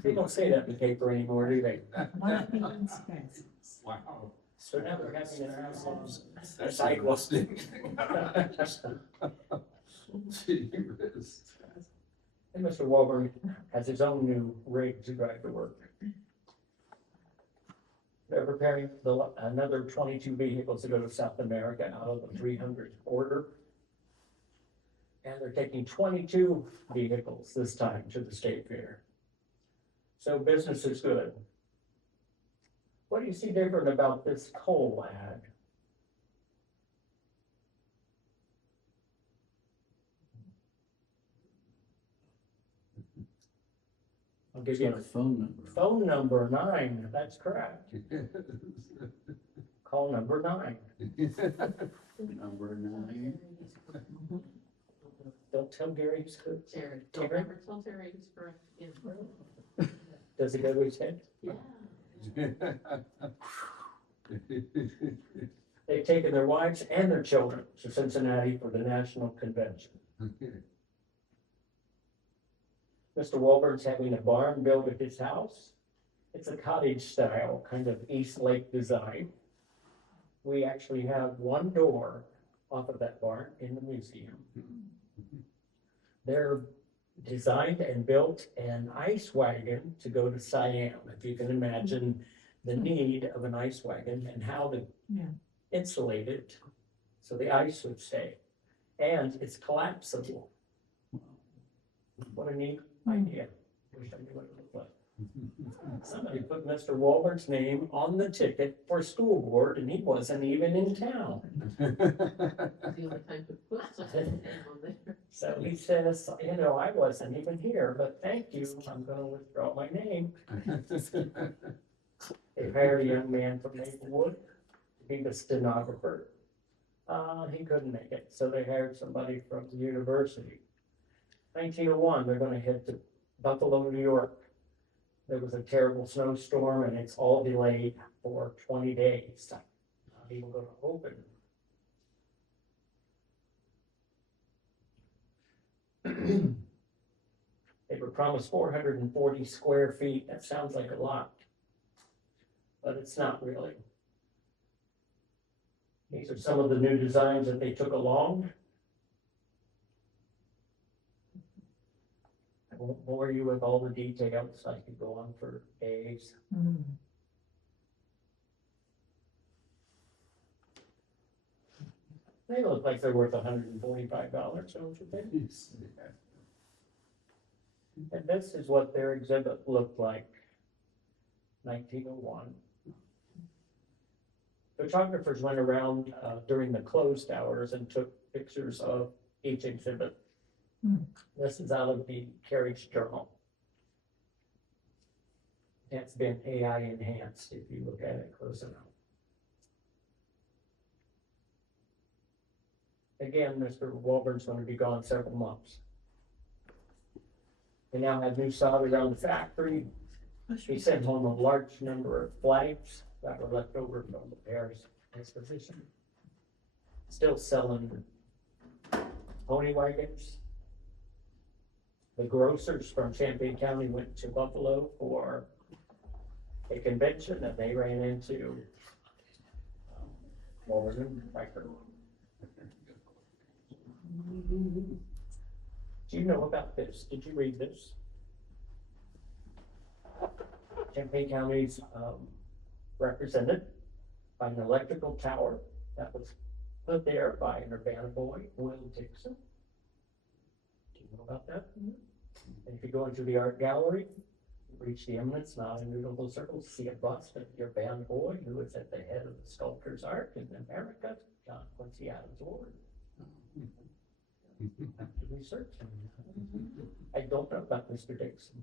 They don't say that in the paper anymore, do they? Wow. So now they're having an house. That's Cyclist. Jeez. And Mr. Walburn has his own new rig to drive to work. They're preparing another 22 vehicles to go to South America out of the 300 order. And they're taking 22 vehicles this time to the state fair. So business is good. What do you see different about this coal ad? I'll give It's you got a phone number. phone number 9, that's correct. Call number 9. Number 9. Don't tell Gary he's good. Terry, don't ever tell Terry he's correct again. Does it go to his head? Yeah. They've taken their wives and their children to Cincinnati for the national convention. Mr. Walburn's having a barn built at his house. It's a cottage style, kind of East Lake design. We actually have one door off of that barn in the museum. They're designed and built an ice wagon to go to Siam. If you can imagine the need of an ice wagon and how to Yeah. insulate it so the ice would stay. And it's collapsible. What a neat idea. Wish I knew what it looked like. Somebody put Mr. Walburn's name on the ticket for school board and he wasn't even in town. The only time to put something on there. So he says, you know, I wasn't even here, but thank you, I'm gonna withdraw my name. They hired a young man from Maplewood to be the stenographer. He couldn't make it, so they hired somebody from the university. 1901, they're gonna head to Buffalo, New York. There was a terrible snowstorm and it's all delayed for 20 days. Not even gonna open. They were promised 440 square feet. That sounds like a lot, but it's not really. These are some of the new designs that they took along. I won't bore you with all the details. I could go on for days. Mm. They look like they're worth $145, don't you think? And this is what their exhibit looked like, 1901. Photographers went around during the closed hours and took pictures of each exhibit. Hmm. This is out of the Carriage Journal. It's been AI enhanced if you look at it close enough. Again, Mr. Walburn's going to be gone several months. They now have new sod around the factory. He sent home a large number of flags that were left over from the Paris exposition. Still selling pony wagons. The grocers from Champaign County went to Buffalo for a convention and they ran into Walburn Riker. Do you know about this? Did you read this? Champaign County's represented by an electrical tower that was put there by an Urbana boy, Will Dixon. Do you know about that? And if you go into the art gallery, you reach the eminence, not in a little circle, see a bust of your band boy who is at the head of the sculptor's art in America, John Quincy Adams Award. Have to research him. I don't know about Mr. Dixon.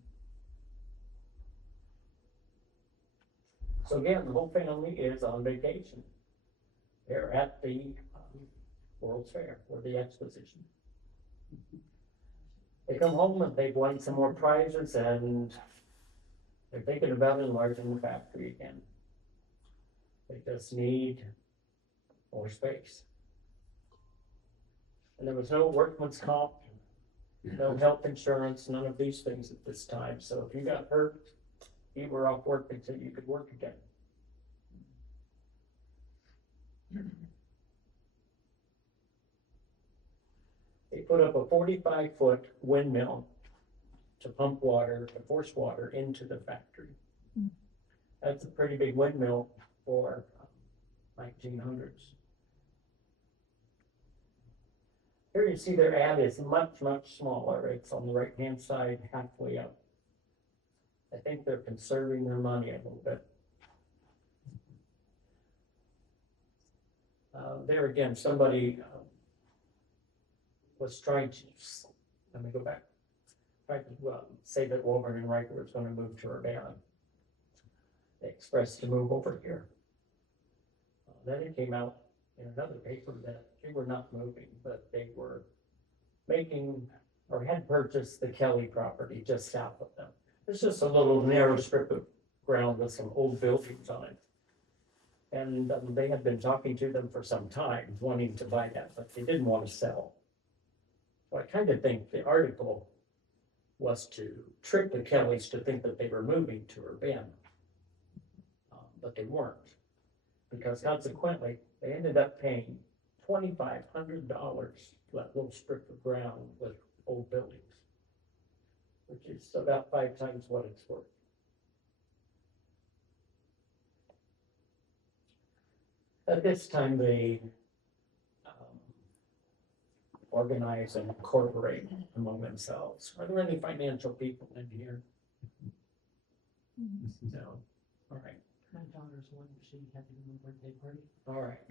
So again, the whole family is on vacation. They're at the World's Fair or the exposition. They come home and they've won some more prizes and they're thinking about enlarging the factory again. They just need more space. And there was no workman's comp, no health insurance, none of these things at this time. So if you got hurt, you were off work until you could work again. They put up a 45-foot windmill to pump water, to force water into the factory. That's a pretty big windmill for 1900s. Here you see their ad is much, much smaller. It's on the right-hand side, halfway up. I think they're conserving their money a little bit. there again, somebody was trying to, let me go back, tried to say that Walburn and Riker was gonna move to Urbana. They expressed to move over here. Then it came out in another paper that they were not moving, but they were making, or had purchased the Kelly property just south of them. It's just a little narrow strip of ground with some old buildings on it. And they had been talking to them for some time, wanting to buy that, but they didn't want to sell. So I kind of think the article was to trick the Kellys to think that they were moving to Urbana. But they weren't, because consequently, they ended up paying $2,500 for that little strip of ground with old buildings, which is about 5 times what it's worth. At this time, they organize and incorporate among themselves. Are there any financial people in here? No. All right. My daughter's one, she had a birthday party. All right.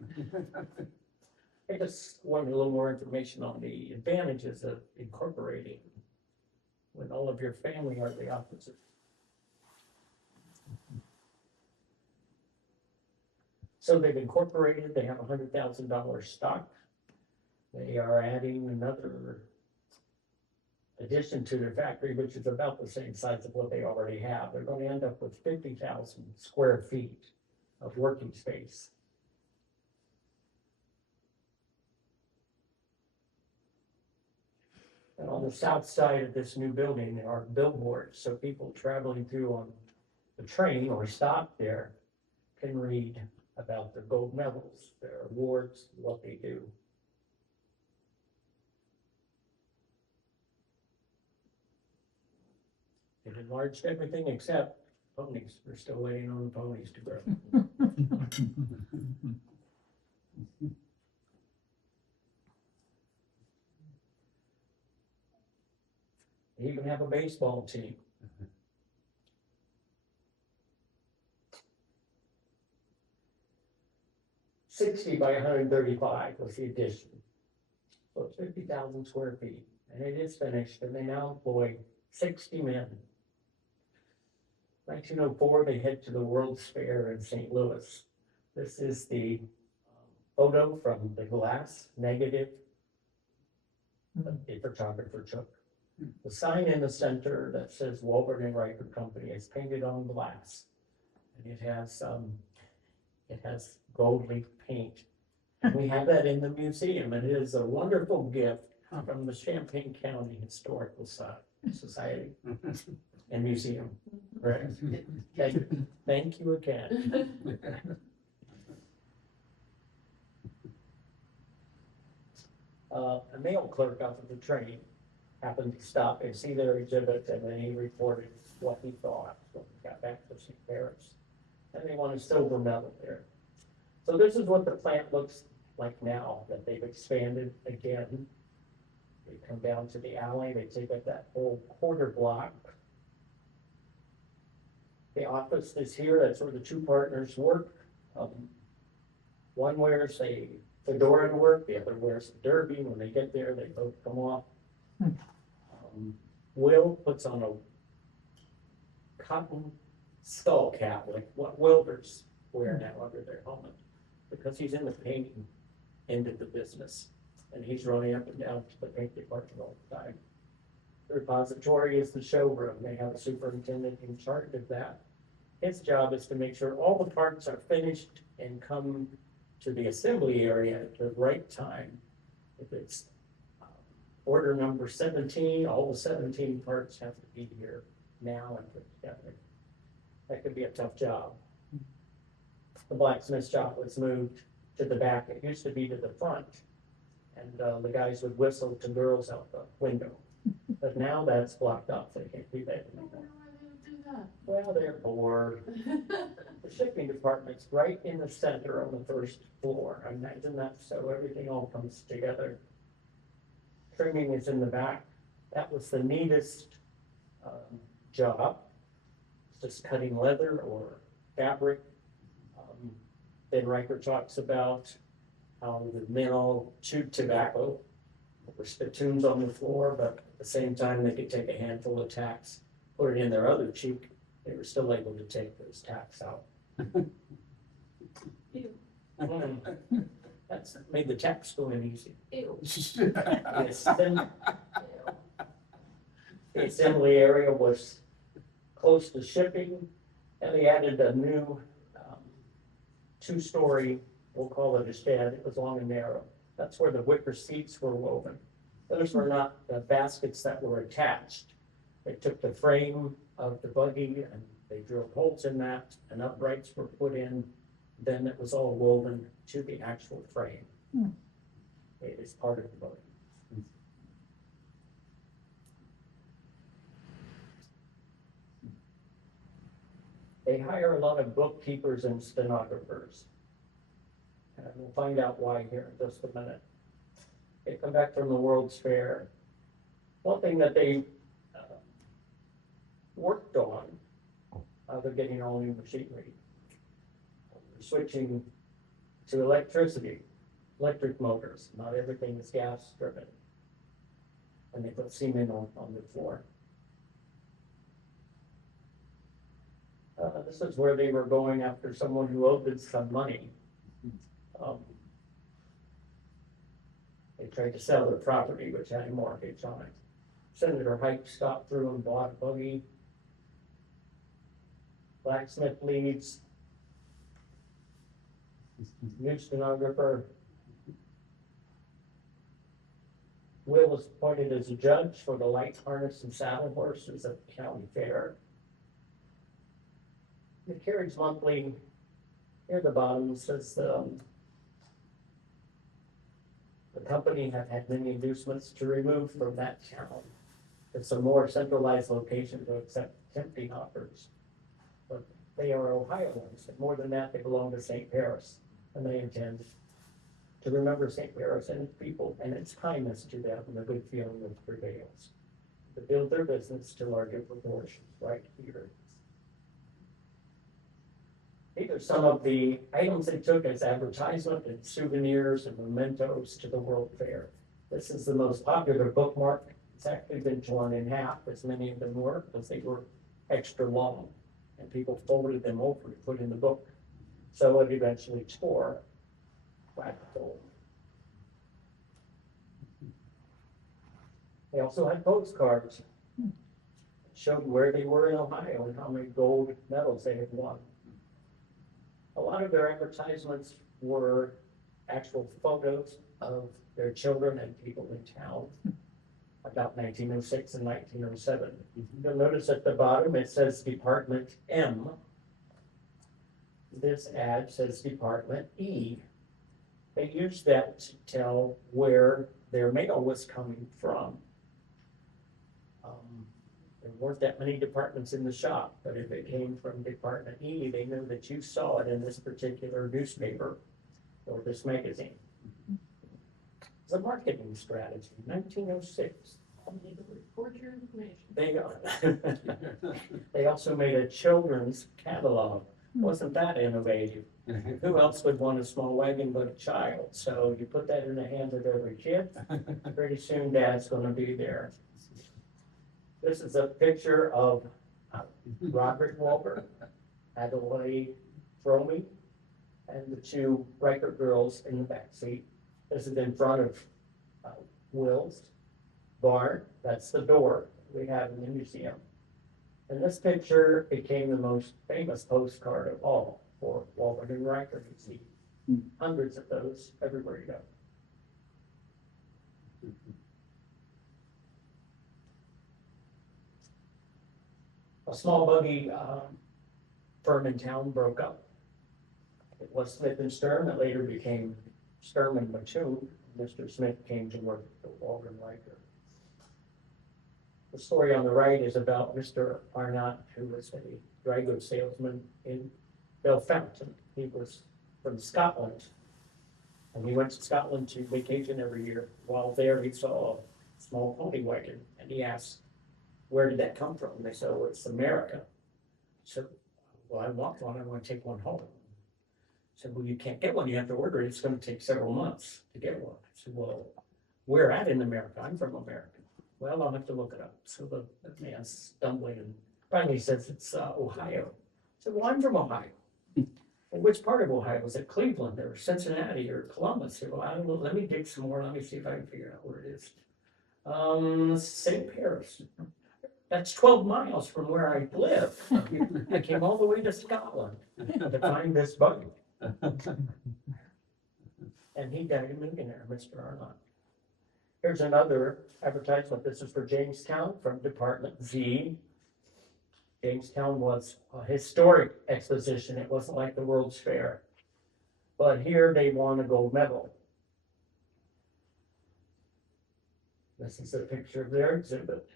I just wanted a little more information on the advantages of incorporating when all of your family are the opposite. So they've incorporated, they have $100,000 stock. They are adding another addition to their factory, which is about the same size of what they already have. They're going to end up with 50,000 square feet of working space. And on the south side of this new building, there are billboards, so people traveling through on the train or stop there can read about their gold medals, their awards, what they do. They've enlarged everything except ponies. We're still waiting on the ponies to grow. They even have a baseball team. $60 by $135 was the addition. So it's 50,000 square feet, and it is finished, and they now employ 60 men. 1904, they head to the World's Fair in St. Louis. This is the photo from the glass negative that the photographer took. The sign in the center that says Walburn and Riker Company is painted on glass. And it has gold leaf paint. And we have that in the museum, and it is a wonderful gift from the Champaign County Historical Society and Museum. Correct? Thank you again. A mail clerk out of the train happened to stop and see their exhibit, and then he reported what he thought when he got back to St. Paris. And they won a silver medal there. So this is what the plant looks like now that they've expanded again. They come down to the alley, they take up that whole quarter block. The office is here, that's where the two partners work. One wears a fedora to work, the other wears a derby. When they get there, they both come off. Will puts on a cotton skull cap, like what welders wear now under their helmet, because he's in the painting end of the business, and he's running up and down to the paint department all the time. The repository is the showroom. They have a superintendent in charge of that. His job is to make sure all the parts are finished and come to the assembly area at the right time. If it's order number 17, all the 17 parts have to be here now and put together. That could be a tough job. The blacksmith shop was moved to the back. It used to be to the front. And the guys would whistle to girls out the window. But now that's blocked off. They can't do that I anymore. wonder why they would do that. Well, they're bored. The shipping department's right in the center on the first floor. I imagine that, so everything all comes together. Trimming is in the back. That was the neatest job. Just cutting leather or fabric. Then Riker talks about how the men all chewed tobacco. There were spittoons on the floor, but at the same time, they could take a handful of tacks, put it in their other cheek. They were still able to take those tacks out. Ew. That's made the tax going easy. Ew. The assembly area was close to shipping, and they added a new two-story, we'll call it a shed. It was long and narrow. That's where the wicker seats were woven. Those were not the baskets that were attached. They took the frame of the buggy and they drilled holes in that, and uprights were put in. Then it was all woven to the actual frame. It is part of the buggy. They hire a lot of bookkeepers and stenographers. And we'll find out why here in just a minute. They come back from the World's Fair. One thing that they worked on, they're getting all new machinery. They're switching to electricity, electric motors. Not everything is gas driven. And they put cement on the floor. This is where they were going after someone who owed them some money. They tried to sell their property, which had a mortgage on it. Senator Hike stopped through and bought a buggy. Blacksmith leads. New stenographer. Will was appointed as a judge for the light harness and saddle horses at the county fair. The Carriage Monthly, near the bottom, says the company have had many inducements to remove from that town. It's a more centralized location to accept tempting offers. But they are Ohioans, and more than that, they belong to St. Paris, and they intend to remember St. Paris and its people and its kindness to them, and the good feeling that prevails. To build their business to larger proportions right here. These are some of the items they took as advertisement and souvenirs and mementos to the World Fair. This is the most popular bookmark. It's actually been torn in half, as many of them were, because they were extra long. And people folded them over to put in the book. So it eventually tore. They also had postcards. It showed where they were in Ohio and how many gold medals they had won. A lot of their advertisements were actual photos of their children and people in town about 1906 and 1907. You'll notice at the bottom it says Department M. This ad says Department E. They used that to tell where their mail was coming from. There weren't that many departments in the shop, but if it came from Department E, they knew that you saw it in this particular newspaper or this magazine. It's a marketing strategy, 1906. Need to record your information. They also made a children's catalog. Wasn't that innovative? Who else would want a small wagon but a child? So you put that in the hands of every kid, pretty soon dad's gonna be there. This is a picture of Robert Walburn, Adelaide Fromy, and the two Riker girls in the back seat. This is in front of Will's barn. That's the door we have in the museum. And this picture became the most famous postcard of all for Walburn Riker. You see hundreds of those everywhere you go. A small buggy firm in town broke up. It was Smith and Sturm. It later became Sturm and Mattoon. Mr. Smith came to work for Walburn Riker. The story on the right is about Mr. Arnott, who was a dry goods salesman in Belfountain. He was from Scotland, and he went to Scotland to vacation every year. While there, he saw a small pony wagon, and he asked, "Where did that come from?" And they said, "Oh, it's America." So, "Well, I want one. I want to take one home." Said, well, you can't get one, you have to order it, it's gonna take several months to get one. I said, well, where at in America? I'm from America. Well, I'll have to look it up. So the man's stumbling and finally says it's Ohio. I said, well, I'm from Ohio. Well, which part of Ohio? Was it Cleveland or Cincinnati or Columbus? I said, well, I don't know. Let me dig some more. Let me see if I can figure out where it is. St. Paris. That's 12 miles from where I live. I came all the way to Scotland to find this buggy. And he died a millionaire, Mr. Arnott. Here's another advertisement. This is for Jamestown from Department Z. Jamestown was a historic exposition. It wasn't like the World's Fair. But here they won a gold medal. This is a picture of their exhibit.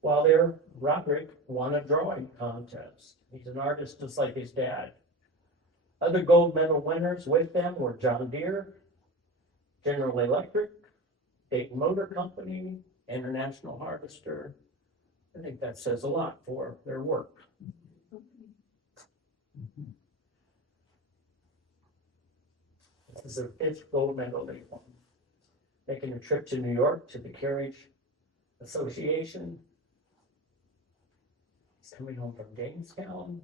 While there, Roderick won a drawing contest. He's an artist just like his dad. Other gold medal winners with them were John Deere, General Electric, Dayton Motor Company, International Harvester. I think that says a lot for their work. This is their 5th gold medal they won. Making a trip to New York to the Carriage Association. He's coming home from Jamestown.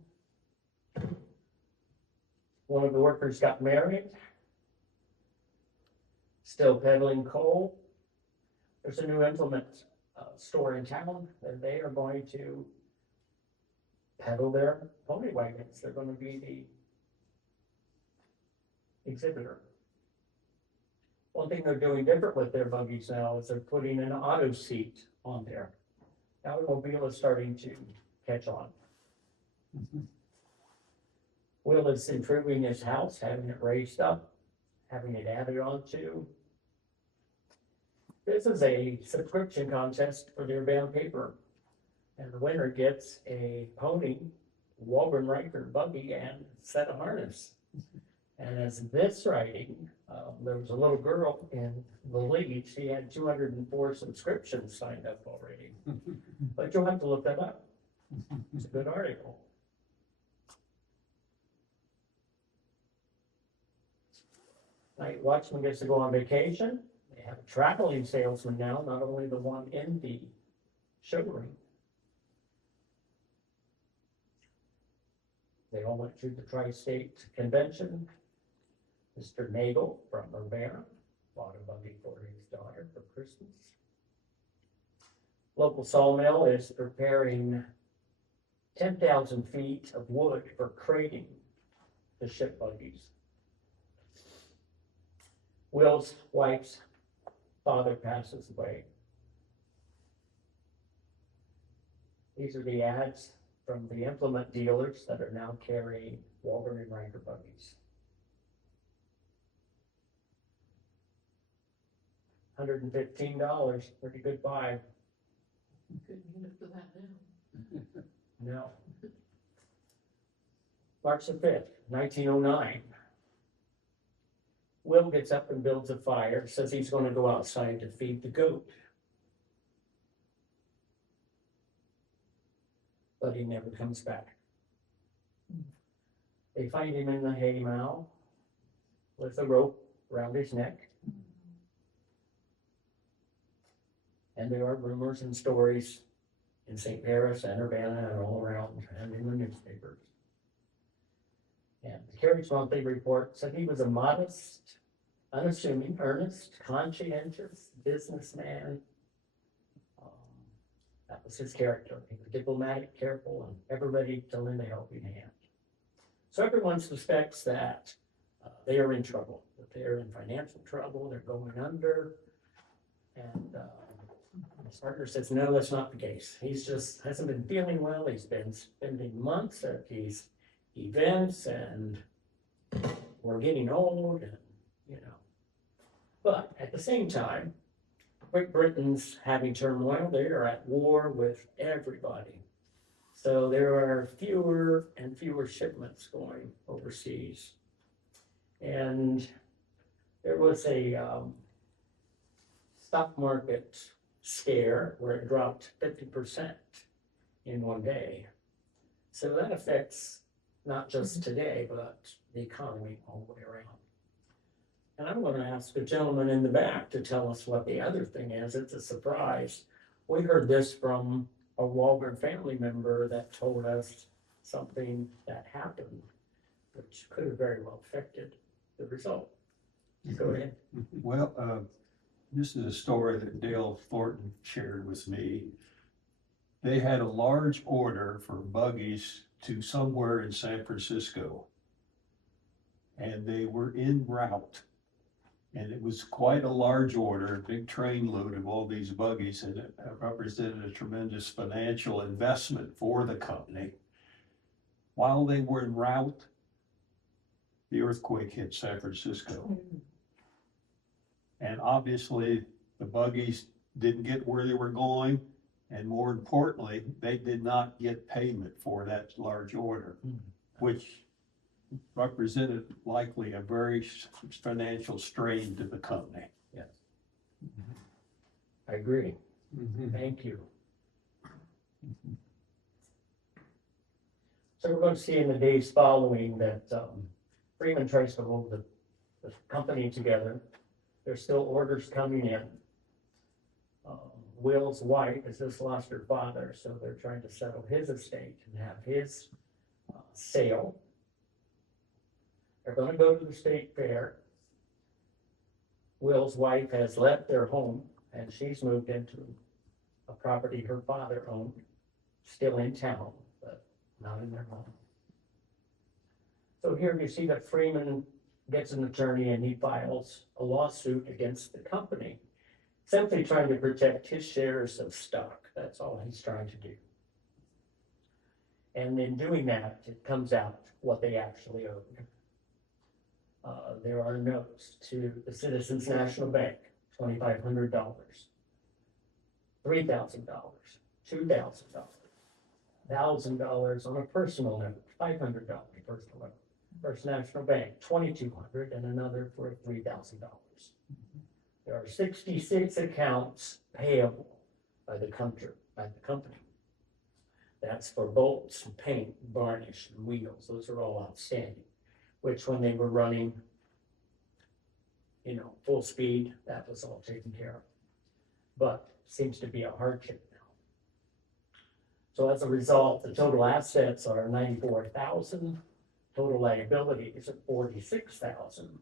One of the workers got married. Still peddling coal. There's a new implement store in town, and they are going to peddle their pony wagons. They're going to be the exhibitor. One thing they're doing different with their buggies now is they're putting an auto seat on there. The automobile is starting to catch on. Will is improving his house, having it raised up, having it added on to. This is a subscription contest for their band paper. And the winner gets a pony, Walburn Riker buggy and set of harness. And as this writing, there was a little girl in the lead. She had 204 subscriptions signed up already. But you'll have to look that up. It's a good article. Night watchman gets to go on vacation. They have a traveling salesman now, not only the one in the showroom. They all went through the tri-state convention. Mr. Nagel from Urbana bought a buggy for his daughter for Christmas. Local sawmill is preparing 10,000 feet of wood for crating the ship buggies. Will's wife's father passes away. These are the ads from the implement dealers that are now carrying Walburn Riker buggies. $115, pretty good buy. Couldn't get it for that now. No. March the 5th, 1909. Will gets up and builds a fire, says he's going to go outside to feed the goat. But he never comes back. They find him in the hay mow with a rope around his neck. And there are rumors and stories in St. Paris and Urbana and all around and in the newspapers. And the Carriage Monthly report said he was a modest, unassuming, earnest, conscientious businessman. That was his character. He was diplomatic, careful, and ever ready to lend a helping hand. So everyone suspects that they are in trouble, that they're in financial trouble, they're going under. And his partner says, no, that's not the case. He's just hasn't been feeling well. He's been spending months at these events, and we're getting old, and you know. But at the same time, Great Britain's having turmoil. They are at war with everybody. So there are fewer and fewer shipments going overseas. And there was a stock market scare where it dropped 50% in one day. So that affects not just today, but the economy all the way around. And I'm gonna ask the gentleman in the back to tell us what the other thing is. It's a surprise. We heard this from a Walburn family member that told us something that happened, which could have very well affected the result. Go ahead. Well, this is a story that Dale Thornton shared with me. They had a large order for buggies to somewhere in San Francisco. And they were en route. And it was quite a large order, a big train load of all these buggies, and it represented a tremendous financial investment for the company. While they were en route, the earthquake hit San Francisco. And obviously, the buggies didn't get where they were going, and more importantly, they did not get payment for that large order, which represented likely a very financial strain to the company. Yes. I agree. Thank you. So we're going to see in the days following that Freeman tries to hold the company together. There's still orders coming in. Will's wife has just lost her father, so they're trying to settle his estate and have his sale. They're going to go to the state fair. Will's wife has left their home and she's moved into a property her father owned, still in town, but not in their home. So here you see that Freeman gets an attorney and he files a lawsuit against the company, simply trying to protect his shares of stock. That's all he's trying to do. And in doing that, it comes out what they actually owed. There are notes to the Citizens National Bank, $2,500, $3,000, $2,000, $1,000 on a personal note, $500 personal note. First National Bank, $2,200, and another for $3,000. There are 66 accounts payable by the company. That's for bolts and paint, varnish, and wheels. Those are all outstanding, which when they were running, full speed, that was all taken care of. But seems to be a hardship now. So as a result, the total assets are 94,000, total liability is at 46,000,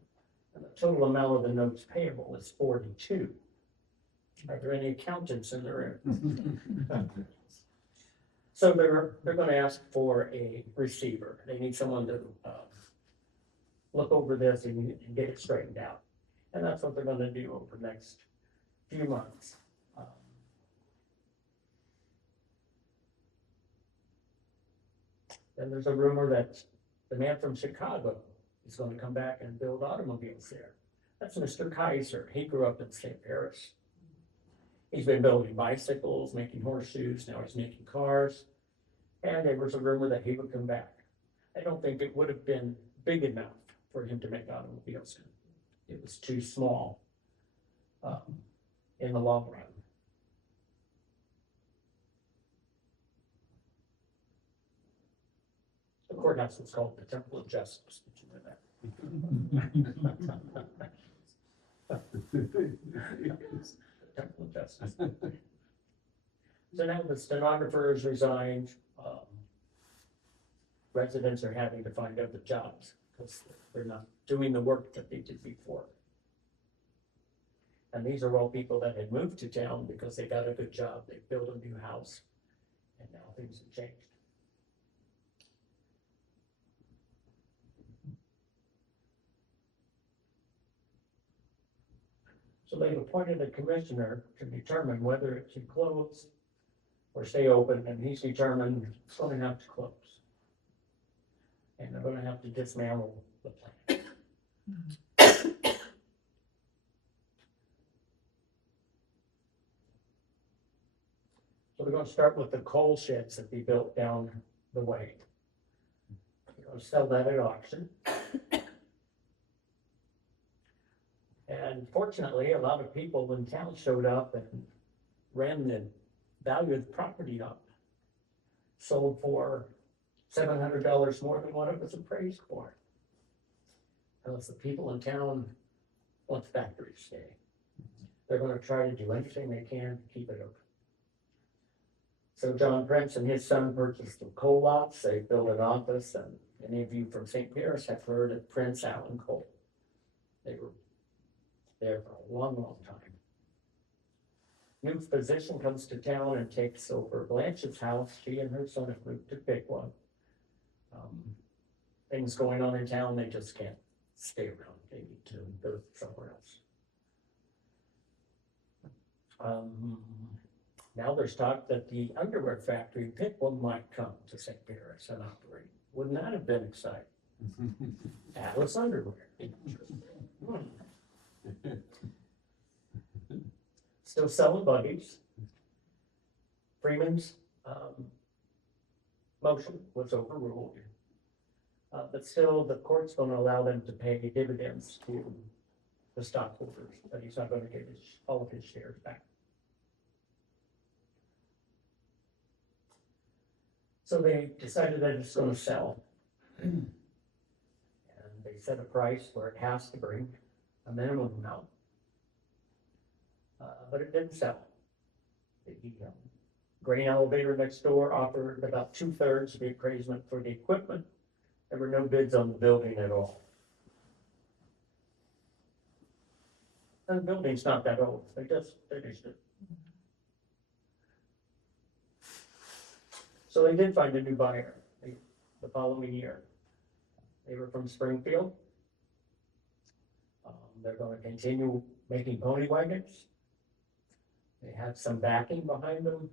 and the total amount of the notes payable is 42. Are there any accountants in the room? So they're going to ask for a receiver. They need someone to look over this and get it straightened out. And that's what they're going to do over the next few months. Then there's a rumor that the man from Chicago is going to come back and build automobiles there. That's Mr. Kaiser. He grew up in St. Paris. He's been building bicycles, making horseshoes, now he's making cars. And there was a rumor that he would come back. I don't think it would have been big enough for him to make automobiles. It was too small in the long run. The courthouse was called the Temple of Justice. Did you know that? Temple of Justice. So now the stenographer has resigned. Residents are having to find other jobs because they're not doing the work that they did before. And these are all people that had moved to town because they got a good job. They built a new house, and now things have changed. So they've appointed a commissioner to determine whether it should close or stay open, and he's determined it's going to have to close. And they're going to have to dismantle the plant. So we're going to start with the coal sheds that they built down the way. We're going to sell that at auction. And fortunately, a lot of people in town showed up and ran the value of the property up. sold for $700 more than what it was appraised for. Because the people in town want the factory to stay. They're gonna try to do anything they can to keep it open. So John Prince and his son purchased the coal lots, they built an office, and any of you from St. Paris have heard of Prince Allen Coal. They were there for a long, long time. New physician comes to town and takes over Blanche's house. She and her son have moved to Big One. Things going on in town, they just can't stay around. They need to go somewhere else. Now there's talk that the underwear factory in Pickle might come to St. Paris and operate. Wouldn't that have been exciting? Atlas Underwear. Still selling buggies. Freeman's motion was overruled. But still, the court's gonna allow them to pay dividends to the stockholders, but he's not gonna get all of his shares back. So they decided they're just gonna sell. And they set a price where it has to bring a minimum amount. But it didn't sell. The grain elevator next door offered about 2/3 of the appraisement for the equipment. There were no bids on the building at all. And the building's not that old, they just finished it. So they did find a new buyer the following year. They were from Springfield. They're gonna continue making pony wagons. They have some backing behind them.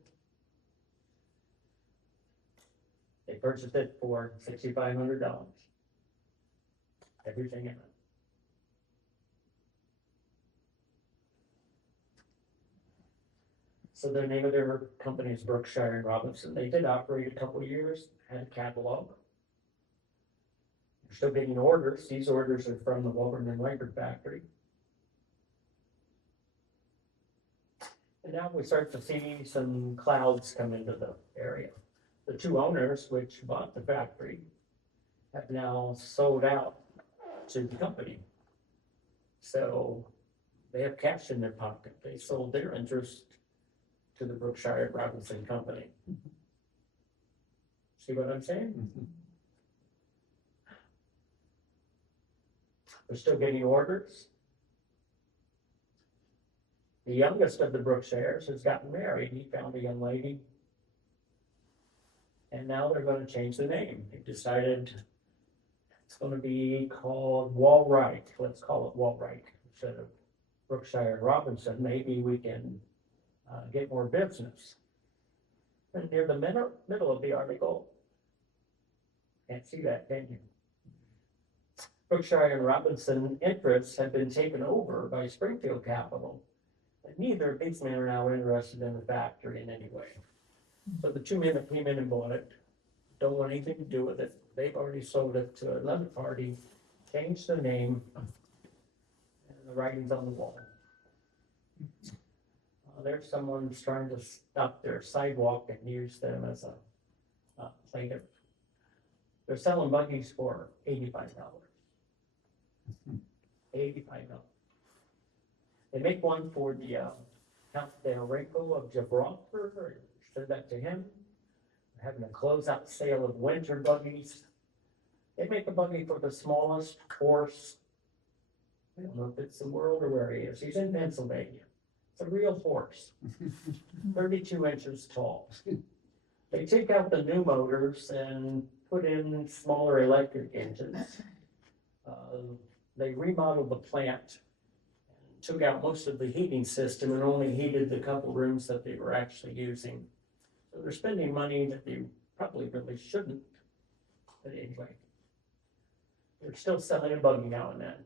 They purchased it for $6,500. Everything in it. So the name of their company is Berkshire and Robinson. They did operate a couple of years, had a catalog. They're still getting orders. These orders are from the Walburn Riker factory. And now we start to see some clouds come into the area. The two owners, which bought the factory, have now sold out to the company. So they have cash in their pocket. They sold their interest to the Berkshire Robinson Company. See what I'm saying? They're still getting orders. The youngest of the Berkshires has gotten married. He found a young lady. And now they're going to change the name. They decided it's going to be called Walrike. Let's call it Walrike instead of Berkshire and Robinson. Maybe we can get more business. And near the middle of the article, can't see that, can you? Berkshire and Robinson interests have been taken over by Springfield Capital. And neither of these men are now interested in the factory in any way. So the two men that came in and bought it don't want anything to do with it. They've already sold it to another party, changed the name, and the writing's on the wall. There's someone who's trying to stop their sidewalk and use them as a plaintiff. They're selling buggies for $85. $85. They make one for the Count Del Rico of Gibraltar. Said that to him. They're having a closeout sale of winter buggies. They make a buggy for the smallest horse. I don't know if it's the world or where he is. He's in Pennsylvania. It's a real horse, 32 inches tall. They take out the new motors and put in smaller electric engines. They remodeled the plant, took out most of the heating system and only heated the couple rooms that they were actually using. So they're spending money that they probably really shouldn't. But anyway, they're still selling a buggy now and then.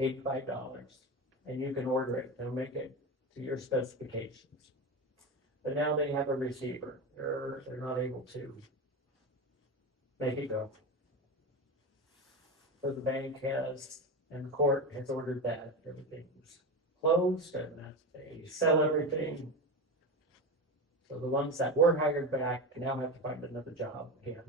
$85, and you can order it. They'll make it to your specifications. But now they have a receiver. They're not able to make it go. So the bank has, and the court has ordered that everything's closed and that they sell everything. So the ones that were hired back now have to find another job again.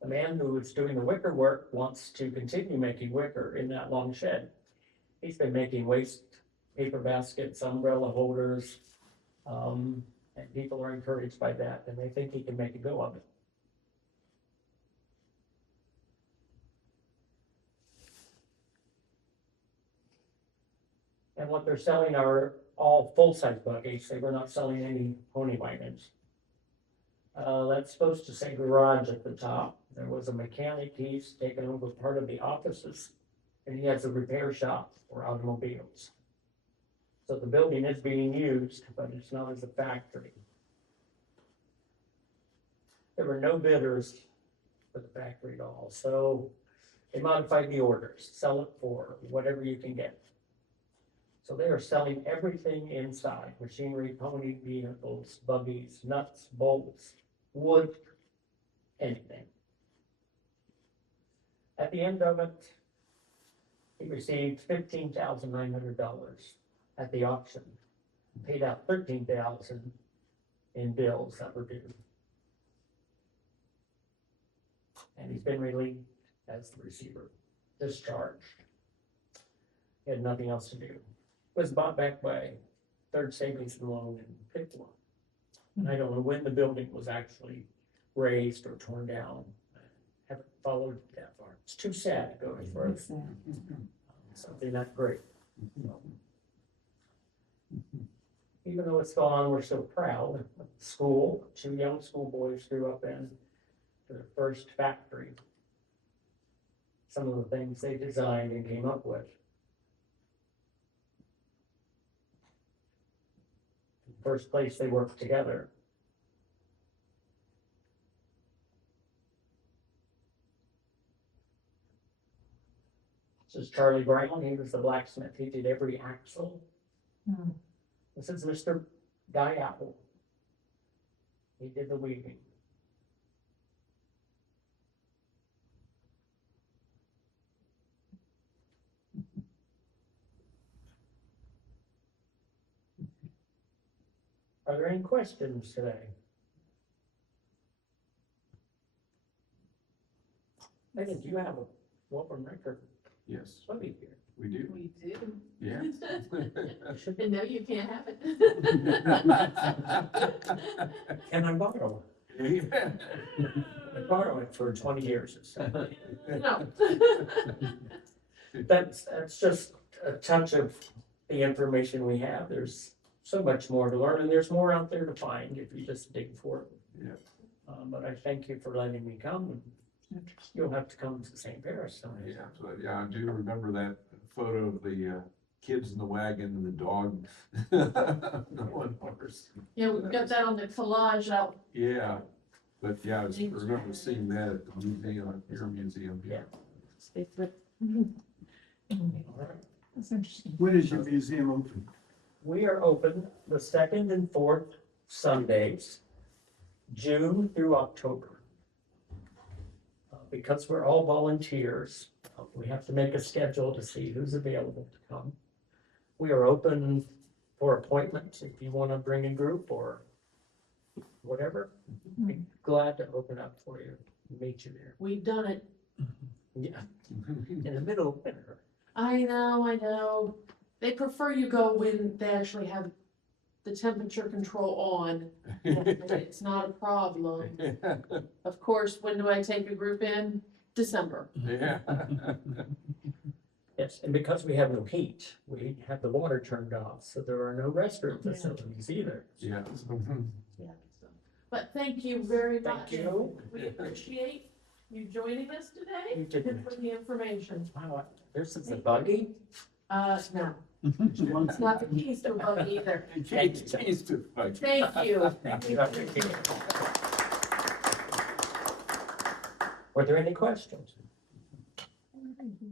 The man who is doing the wicker work wants to continue making wicker in that long shed. He's been making waste paper baskets, umbrella holders, and people are encouraged by that, and they think he can make a go of it. And what they're selling are all full-size buggies. They were not selling any pony wagons. That's supposed to say garage at the top. There was a mechanic, he's taken over part of the offices, and he has a repair shop for automobiles. So the building is being used, but it's not as a factory. There were no bidders for the factory at all, so they modified the orders, sell it for whatever you can get. So they are selling everything inside, machinery, pony vehicles, buggies, nuts, bolts, wood, anything. At the end of it, he received $15,900 at the auction, paid out $13,000 in bills that were due. And he's been relieved as the receiver, discharged. He had nothing else to do. It was bought back by Third Savings and Loan in Pickwa. And I don't know when the building was actually raised or torn down. I haven't followed that far. It's too sad to go any further. Something that great. Even though it's gone, we're so proud. School, 2 young schoolboys grew up in their first factory. Some of the things they designed and came up with. First place they worked together. This is Charlie Brown. He was the blacksmith. He did every axle. This is Mr. Guy Apple. He did the weaving. Are there any questions today? I think you have a Walburn Riker Yes, study here. we do, We do. yeah. And no, you can't have it. Can I borrow it? Amen. I borrow it for 20 years. No. That's just a touch of the information we have. There's so much more to learn, and there's more out there to find if you just dig for it. Yeah. But I thank you for letting me come. You'll have to come to St. Paris someday. Yeah, so, yeah, I do remember that photo of the kids in the wagon and the dog. The one horse. Yeah, we've got that on the collage out. Yeah, but yeah, I remember seeing that at the museum, at your museum. Yeah. All right. That's interesting. When is your museum open? We are open the 2nd and 4th Sundays, June through October. Because we're all volunteers, we have to make a schedule to see who's available to come. We are open for appointments if you want to bring a group or whatever. Be glad to open up for you, meet you there. We've done it. Yeah, in the middle of winter. I know. They prefer you go when they actually have the temperature control on. It's not a problem. Of course, when do I take a group in? December. Yeah. Yes, and because we have no heat, we have the water turned off, so there are no restroom facilities either. Yeah. Yeah. So. But thank you very much. Thank you. We appreciate you joining us today You did. and for the information. Wow, this is a buggy? No, it's not the keys to a bug either. Jeez, to fight. Thank you. Thank you. Were there any questions? Thank you.